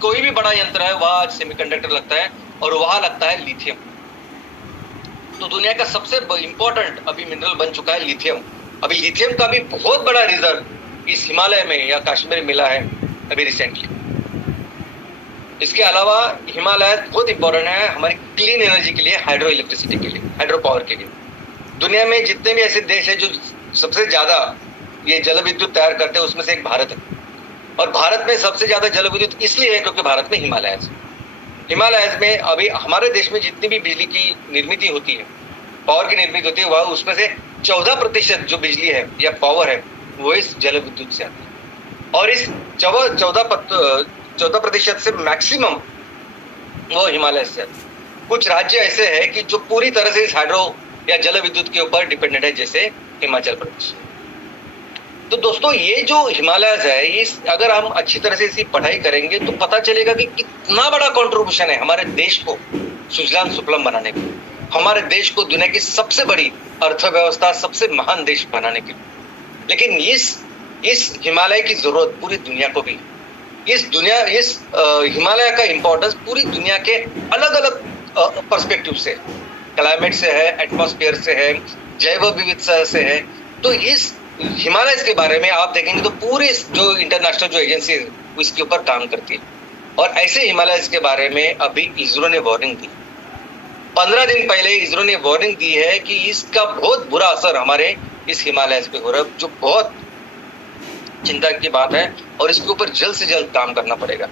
कोई भी बड़ा यंत्र है वहां सेमीकंडक्टर लगता है, और वहां लगता है लिथियम। तो दुनिया का सबसे इंपॉर्टेंट अभी मिनरल बन चुका है लिथियम। अभी लिथियम का भी बहुत बड़ा रिजर्व इस हिमालय में या कश्मीर में मिला है अभी रिसेंटली। इसके अलावा हिमालय बहुत इंपॉर्टेंट है हमारी क्लीन एनर्जी के लिए, हाइड्रो इलेक्ट्रिसिटी के लिए, हाइड्रो पावर के लिए। दुनिया में जितने भी ऐसे देश है जो सबसे ज्यादा ये जल विद्युत तैयार करते हैं उसमें से एक भारत है। और भारत में सबसे ज्यादा जल विद्युत इसलिए है क्योंकि भारत में हिमालयस में अभी हमारे देश में जितनी भी बिजली की निर्मित होती है, पावर की निर्मित होती है, वह उसमें से 14% जो बिजली है या पावर है वो इस जल विद्युत से आती है। और इस 14% से मैक्सिमम वो हिमालय से आती है। कुछ राज्य ऐसे हैं कि जो पूरी तरह से इस हाइड्रो या जल विद्युत के ऊपर डिपेंडेंट है, जैसे हिमाचल प्रदेश। तो दोस्तों ये जो हिमालयस है, इस अगर हम अच्छी तरह से इसकी पढ़ाई करेंगे तो पता चलेगा कि कितना बड़ा कंट्रीब्यूशन है हमारे देश को सुजलाम सुफलाम बनाने के लिए, हमारे देश को दुनिया की सबसे बड़ी अर्थव्यवस्था, सबसे महान देश बनाने के लिए। लेकिन इस हिमालय की जरूरत पूरी दुनिया को भी, इस हिमालय का इंपॉर्टेंस पूरी दुनिया के अलग अलग पर्सपेक्टिव से, क्लाइमेट से है, एटमॉस्फेयर से है, जैव विविधता से है। तो इस हिमालय के बारे में आप देखेंगे तो पूरे जो इंटरनेशनल जो एजेंसी है उसके ऊपर काम करती है। और ऐसे हिमालय के बारे में अभी इसरो ने वार्निंग दी। 15 दिन पहले इसरो ने वार्निंग दी है कि इसका बहुत बुरा असर हमारे इस हिमालय पे हो रहा है, जो बहुत चिंता की बात है, और इसके ऊपर जल्द से जल्द काम करना पड़ेगा।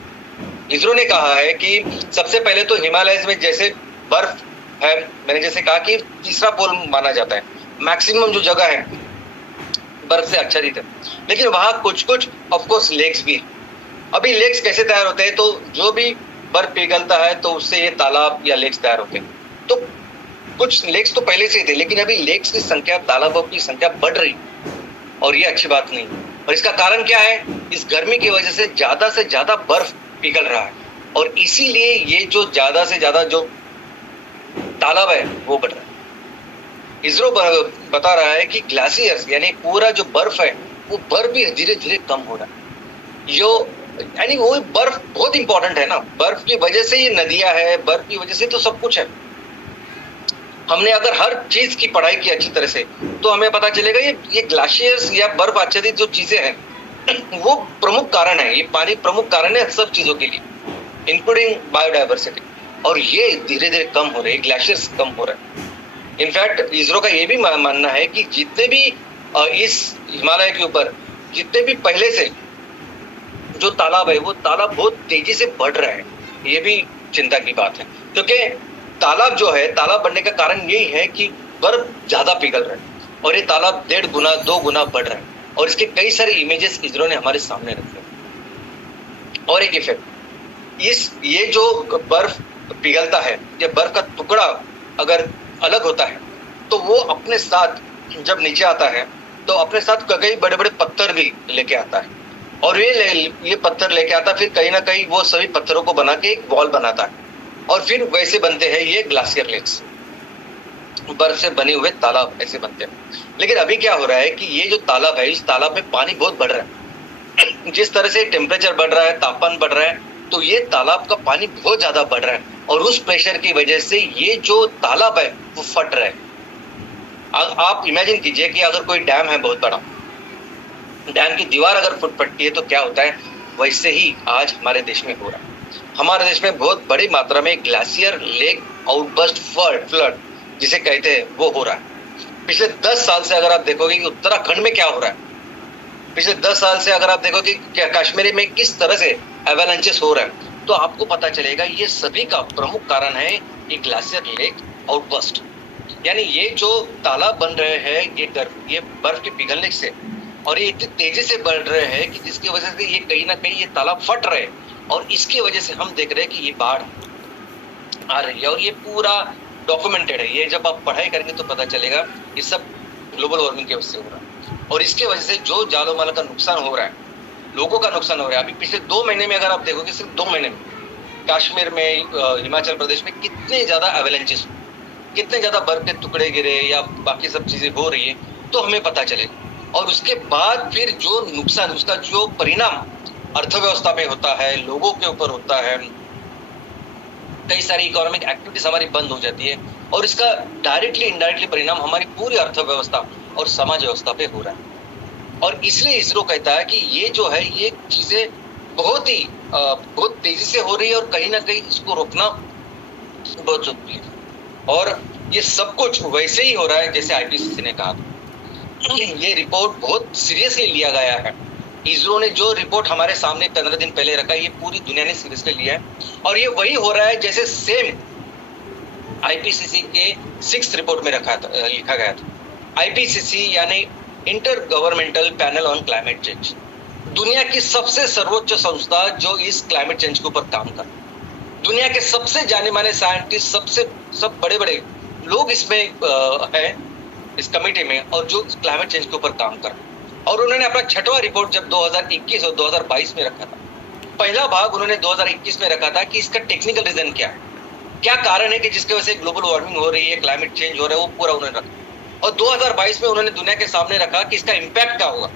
इसरो ने कहा है कि सबसे पहले तो हिमालय में जैसे बर्फ है, मैंने जैसे कहा कि तीसरा पोल माना जाता है, मैक्सिमम जो जगह है बर्फ से आच्छादित है, लेकिन वहां कुछ ऑफकोर्स लेक्स भी है। अभी लेक्स कैसे तैयार होते हैं, तो जो भी बर्फ पिघलता है तो उससे ये तालाब या लेक्स तैयार होते हैं। तो कुछ लेक्स तो पहले से ही थे, लेकिन अभी लेक्स की संख्या, तालाबों की संख्या बढ़ रही, और ये अच्छी बात नहीं। और इसका कारण क्या है? इस गर्मी की वजह से ज्यादा बर्फ पिघल रहा है, और इसीलिए ये जो ज्यादा से ज्यादा जो तालाब है वो बढ़ रहा है। इसरो बता रहा है कि ग्लेशियर्स यानी पूरा जो बर्फ है वो बर्फ भी धीरे धीरे कम हो रहा है। यानी वो बर्फ बहुत इंपॉर्टेंट है ना, बर्फ की वजह से ये नदियां है, बर्फ की वजह से तो सब कुछ है। हमने अगर हर चीज की पढ़ाई की अच्छी तरह से तो हमें पता चलेगा ये ग्लेशियर्स या बर्फ आच्छादित जो चीजें हैं वो प्रमुख कारण है, ये पानी प्रमुख कारण है सब चीजों के लिए, इंक्लूडिंग बायोडाइवर्सिटी। और ये धीरे धीरे कम हो रहे हैं, ग्लेशियर्स कम हो रहे हैं। इनफैक्ट इसरो का ये भी मानना है कि जितने भी इस हिमालय के ऊपर जितने भी पहले से जो तालाब है वो तालाब बहुत तेजी से बढ़ रहा है। ये भी चिंता की बात है, क्योंकि तालाब जो है, तालाब बढ़ने का कारण यही है कि बर्फ ज्यादा पिघल रहा है, और ये तालाब 1.5 गुना 2 गुना बढ़ रहा है। और इसके कई सारे इमेजेस इसरो ने हमारे सामने रखे हैं। और एक इफेक्ट, ये जो बर्फ पिघलता है, ये बर्फ का टुकड़ा अगर अलग होता है तो वो अपने साथ जब नीचे आता है तो अपने साथ कई बड़े बड़े पत्थर भी लेके आता है, और ये पत्थर लेके आता, फिर कहीं ना कहीं वो सभी पत्थरों को बना के एक वॉल बनाता है, और फिर वैसे बनते हैं ये ग्लेशियर लेक्स, बर्फ से बने हुए तालाब ऐसे बनते हैं। लेकिन अभी क्या हो रहा है कि ये जो तालाब है, इस तालाब में पानी बहुत बढ़ रहा है। जिस तरह से टेम्परेचर बढ़ रहा है, तापमान बढ़ रहा है, तो ये तालाब का पानी बहुत ज्यादा बढ़ रहा है, और उस प्रेशर की वजह से ये जो तालाब है वो फट रहा है। आप इमेजिन कीजिए कि अगर कोई डैम है बहुत बड़ा, डैम की दीवार अगर फुट पड़ती है तो क्या होता है, वैसे ही आज हमारे देश में हो रहा है। हमारे देश में बहुत बड़ी मात्रा में ग्लेशियर लेक आउटबर्स्ट फ्लड जिसे कहते हैं वो हो रहा है। पिछले 10 साल से अगर आप देखोगे कि उत्तराखंड में क्या हो रहा है, पिछले 10 साल से अगर आप देखोगे कि कश्मीर में किस तरह से एवेलेंचेस हो रहा है, तो आपको पता चलेगा ये सभी का प्रमुख कारण है ये ग्लेशियर लेक आउटबर्स्ट। यानी ये जो तालाब बन रहे हैं ये बर्फ के पिघलने से, और ये इतनी तेजी से बढ़ रहे हैं कि जिसकी वजह से ये कहीं ना कहीं ये तालाब फट रहे हैं, और इसकी वजह से हम देख रहे हैं कि ये बाढ़ आ रही है और ये पूरा डॉक्यूमेंटेड है। ये जब आप पढ़ाई करेंगे तो पता चलेगा ये सब ग्लोबल वार्मिंग की वजह से हो रहा है और इसके वजह से जो जानो माल का नुकसान हो रहा है, लोगों का नुकसान हो रहा है। अभी पिछले 2 महीने में अगर आप देखोगे, सिर्फ 2 महीने में कश्मीर में, हिमाचल प्रदेश में कितने ज्यादा एवेलेंचेस, कितने ज्यादा बर्फ के टुकड़े गिरे या बाकी सब चीजें हो रही है, तो हमें पता चलेगा। और उसके बाद फिर जो नुकसान, उसका जो परिणाम अर्थव्यवस्था में होता है, लोगों के ऊपर होता है, कई सारी इकोनॉमिक एक्टिविटीज हमारी बंद हो जाती है और इसका डायरेक्टली इनडायरेक्टली परिणाम हमारी पूरी अर्थव्यवस्था और समाज व्यवस्था पे हो रहा है। और इसलिए इसरो कहता है कि ये जो है, ये चीजें बहुत तेजी से हो रही है और कहीं ना कहीं इसको रोकना बहुत जरूरी है। और ये सब कुछ वैसे ही हो रहा है जैसे आईपीसीसी ने कहा था। ये रिपोर्ट बहुत सीरियसली लिया गया है। इसरो ने जो रिपोर्ट हमारे सामने 15 दिन पहले रखा, ये पूरी दुनिया ने सीरियसली लिया है और ये वही हो रहा है जैसे सेम आईपीसीसी के 6th रिपोर्ट में लिखा गया था। आईपीसीसी यानी inter governmental panel on climate change, दुनिया की सबसे सर्वोच्च संस्था जो इस क्लाइमेट चेंज के ऊपर काम कर, दुनिया के सबसे जाने माने साइंटिस्ट, सब बड़े बड़े लोग इसमें है, इस कमेटी में, और जो क्लाइमेट चेंज के ऊपर काम कर। और उन्होंने अपना 6वां रिपोर्ट जब 2021 और 2022 में रखा था, पहला भाग उन्होंने 2021 में रखा था कि इसका टेक्निकल रीजन क्या है, क्या कारण है कि जिसकी वजह से ग्लोबल वार्मिंग हो रही है, क्लाइमेट चेंज हो रहा है, वो पूरा उन्होंने रखा। और 2022 में उन्होंने दुनिया के सामने रखा कि इसका इम्पैक्ट क्या होगा,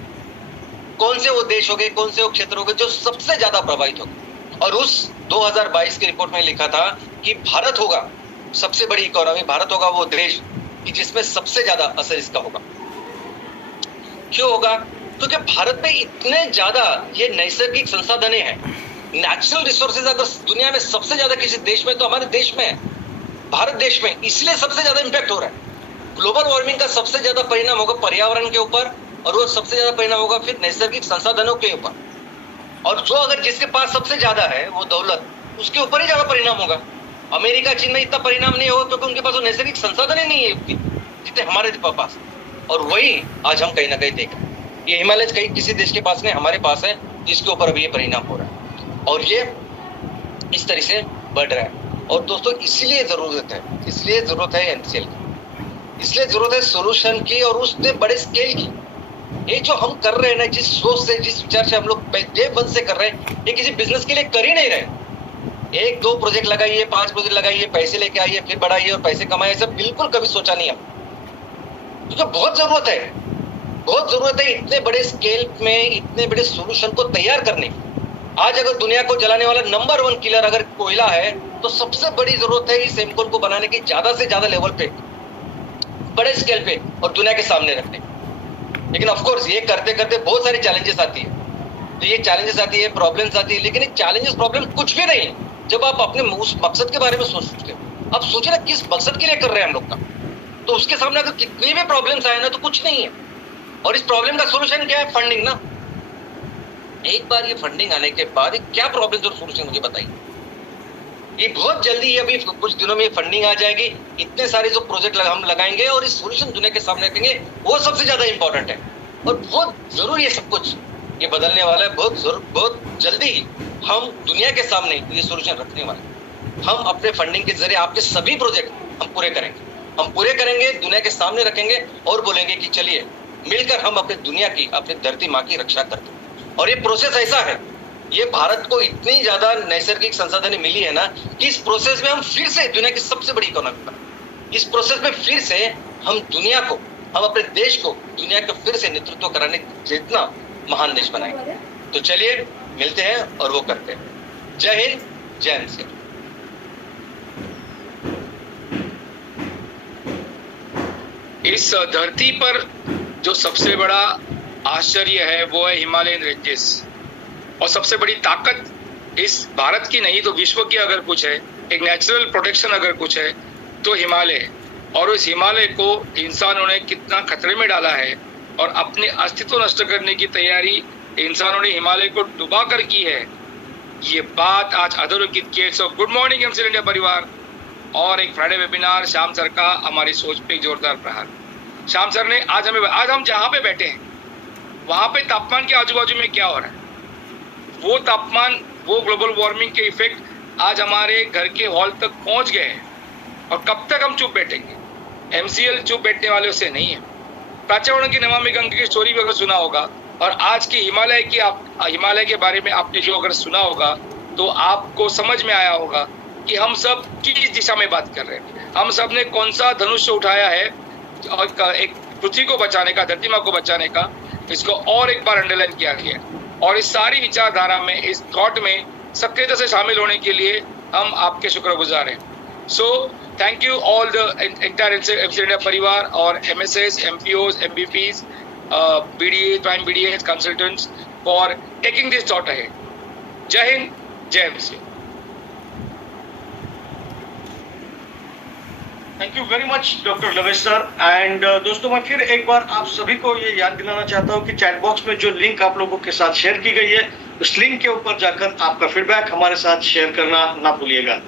कौन से वो देश हो गए, कौन से वो क्षेत्र हो गए जो सबसे ज्यादा प्रभावित होंगे। और उस 2022 की रिपोर्ट में लिखा था कि भारत होगा सबसे बड़ी इकोनॉमी, भारत होगा वो देश कि जिसमें सबसे ज्यादा असर इसका होगा। क्यों होगा? क्योंकि भारत में इतने ज्यादा ये नैसर्गिक संसाधन हैं, नेचुरल रिसोर्सेज अगर दुनिया में सबसे ज्यादा किसी देश में तो हमारे देश में है, भारत देश में, इसलिए सबसे ज्यादा इंपैक्ट हो रहा है। ग्लोबल वार्मिंग का सबसे ज्यादा परिणाम होगा पर्यावरण के ऊपर और वो सबसे ज्यादा परिणाम होगा फिर नैसर्गिक संसाधनों के ऊपर। और जो अगर जिसके पास सबसे ज्यादा है वो दौलत, उसके ऊपर ही ज्यादा परिणाम होगा। अमेरिका चीन में इतना परिणाम नहीं होगा क्योंकि उनके पास वो नैसर्गिक संसाधन ही नहीं है जितने हमारे पास। और वही आज हम कहीं ना कहीं देख रहे हैं, ये हिमालय कहीं किसी देश के पास नहीं, हमारे पास है, जिसके ऊपर अभी ये परिणाम हो रहा है और ये इस तरह से बढ़ रहा है। और दोस्तों इसलिए जरूरत है एनसीएल की, इसलिए जरूरत है सोल्यूशन की और उससे बड़े स्केल की। ये जो हम कर रहे हैं ना, जिस सोच से, जिस विचार से हम लोग डे 1 से कर रहे हैं, ये किसी बिजनेस के लिए कर ही नहीं रहे। 1-2 प्रोजेक्ट लगाइए, 5 प्रोजेक्ट लगाइए, पैसे लेके आइए, फिर बढ़ाइए और पैसे कमाइए, सब बिल्कुल कभी सोचा नहीं हम। क्योंकि बहुत जरूरत है इतने बड़े स्केल में इतने बड़े सोल्यूशन को तैयार करने की। आज अगर दुनिया को जलाने वाला नंबर 1 किलर अगर कोयला है, तो सबसे बड़ी जरूरत है इस एमकोल को बनाने की ज्यादा से ज्यादा लेवल पे, बड़े स्केल पे और दुनिया के सामने रखने। लेकिन ऑफ कोर्स ये करते करते बहुत सारी चैलेंजेस आती है, तो ये चैलेंजेस आती है, प्रॉब्लम्स आती है, लेकिन ये चैलेंजेस प्रॉब्लम कुछ भी नहीं जब आप अपने उस मकसद के बारे में सोचते हो। आप सोचिए ना किस मकसद के लिए कर रहे हैं हम लोग का, तो उसके सामने अगर कितनी भी प्रॉब्लम्स आए ना तो कुछ नहीं है। और इस प्रॉब्लम का सोल्यूशन क्या है? फंडिंग ना। एक बार ये फंडिंग आने के बाद क्या प्रॉब्लम और सोल्यूशन मुझे बताइए। ये बहुत जल्दी, अभी कुछ दिनों में फंडिंग आ जाएगी, इतने सारे जो प्रोजेक्ट हम लगाएंगे और इस सोल्यूशन दुनिया के सामने रखेंगे, वो सबसे ज्यादा इंपॉर्टेंट है और बहुत जरूरी है। सब कुछ ये बदलने वाला है, बहुत जल्दी हम दुनिया के सामने ये सोल्यूशन रखने वाले। हम अपने फंडिंग के जरिए आपके सभी प्रोजेक्ट हम पूरे करेंगे, दुनिया के सामने रखेंगे और बोलेंगे कि चलिए मिलकर हम अपने दुनिया की, अपनी धरती माँ की रक्षा करते हैं। और ये प्रोसेस ऐसा है, ये भारत को इतनी ज्यादा नैसर्गिक संसाधन मिली है ना कि इस प्रोसेस में हम फिर से दुनिया की सबसे बड़ी इकोनॉमी बने। इस प्रोसेस में फिर से हम दुनिया को, हम अपने देश को दुनिया का फिर से नेतृत्व कराने जितना महान देश बनाएंगे। तो चलिए मिलते हैं और वो करते हैं। जय हिंद, जय एनसीएल। इस धरती पर जो सबसे बड़ा आश्चर्य है वो है हिमालयन रेंजेस, और सबसे बड़ी ताकत इस भारत की नहीं तो विश्व की अगर कुछ है, एक नेचुरल प्रोटेक्शन अगर कुछ है तो हिमालय। और उस हिमालय को इंसानों ने कितना खतरे में डाला है और अपने अस्तित्व नष्ट करने की तैयारी इंसानों ने हिमालय को डुबा कर की है। ये बात आज अधोरेखित किए। So good morning MCL India परिवार, और एक फ्राइडे वेबिनार श्याम सर का हमारी सोच पे एक जोरदार प्रहार। श्याम सर ने आज हम जहाँ पे बैठे हैं वहाँ पे तापमान के आजू बाजू में क्या हो रहा है, वो तापमान वो ग्लोबल वार्मिंग के इफेक्ट आज हमारे घर के हॉल तक पहुंच गए हैं, और कब तक हम चुप बैठेंगे? एमसीएल चुप बैठने वालों से नहीं है। प्राचार्य की नमामि गंगे की स्टोरी भी अगर सुना होगा, और आज की हिमालय के बारे में आपने जो अगर सुना होगा, तो आपको समझ में आया होगा कि हम सब किस दिशा में बात कर रहे हैं। हम सब ने कौन सा धनुष उठाया है और एक पृथ्वी को बचाने का, धरती माँ को बचाने का, इसको और एक बार अंडरलाइन किया गया। और इस सारी विचारधारा में, इस थॉट में सक्रियता से शामिल होने के लिए हम आपके शुक्रगुजार हैं। So thank you all the entire MCL India परिवार और MSS, MPOs, MBPs, BDA, prime BDA consultants for taking this thought ahead. जय हिंद, जय MCL. Thank you very much doctor Lavesh sir. And दोस्तों, मैं फिर एक बार आप सभी को ये याद दिलाना चाहता हूँ कि चैट बॉक्स में जो लिंक आप लोगों के साथ शेयर की गई है, उस लिंक के ऊपर जाकर आपका फीडबैक हमारे साथ शेयर करना ना भूलिएगा।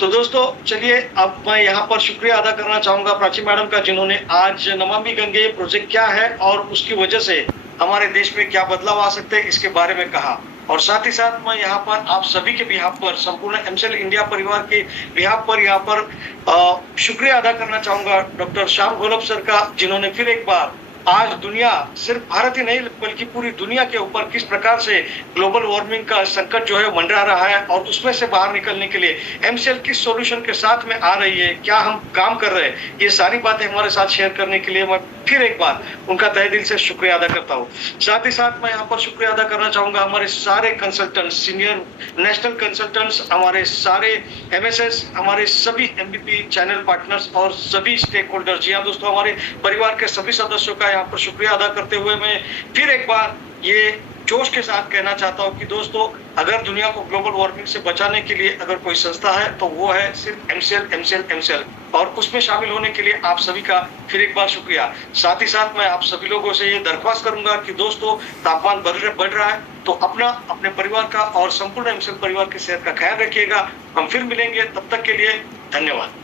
तो दोस्तों चलिए, अब मैं यहाँ पर शुक्रिया अदा करना चाहूंगा प्राची मैडम का, जिन्होंने आज नमामि गंगे प्रोजेक्ट क्या है और उसकी वजह से हमारे देश में क्या बदलाव आ सकते हैं इसके बारे में कहा। और साथ ही साथ मैं यहाँ पर आप सभी के बिहाफ पर, संपूर्ण एमसीएल इंडिया परिवार के बिहाफ पर यहाँ पर शुक्रिया अदा करना चाहूंगा डॉक्टर श्याम घोलप सर का, जिन्होंने फिर एक बार आज दुनिया, सिर्फ भारत ही नहीं बल्कि पूरी दुनिया के ऊपर किस प्रकार से ग्लोबल वार्मिंग का संकट जो है मंडरा रहा है और उसमें से बाहर निकलने के लिए एमसीएल किस सॉल्यूशन के साथ में आ रही है, क्या हम काम कर रहे हैं, ये सारी बातें हमारे साथ शेयर करने के लिए मैं फिर एक बार उनका तहे दिल से शुक्रिया अदा करता हूँ। साथ ही साथ मैं यहाँ पर शुक्रिया अदा करना चाहूंगा हमारे सारे कंसल्टेंट्स, सीनियर नेशनल कंसल्टेंट्स, हमारे सारे एमएसएस, हमारे सभी एमबीपी चैनल पार्टनर्स और सभी स्टेक होल्डर्स। जी हाँ दोस्तों, हमारे परिवार के सभी सदस्यों का यहाँ पर शुक्रिया अदा करते हुए मैं फिर एक बार ये जोश के साथ कहना चाहता हूँ कि दोस्तों, अगर दुनिया को ग्लोबल वार्मिंग से बचाने के लिए अगर कोई संस्था है तो वो है सिर्फ एमसीएल, और उसमें शामिल होने के लिए आप सभी का फिर एक बार शुक्रिया। साथ ही साथ मैं आप सभी लोगों से ये दरख्वास्त करूंगा कि दोस्तों, तापमान बढ़ रहा है तो अपने परिवार का और संपूर्ण एमसीएल परिवार की सेहत का ख्याल रखिएगा। हम फिर मिलेंगे, तब तक के लिए धन्यवाद।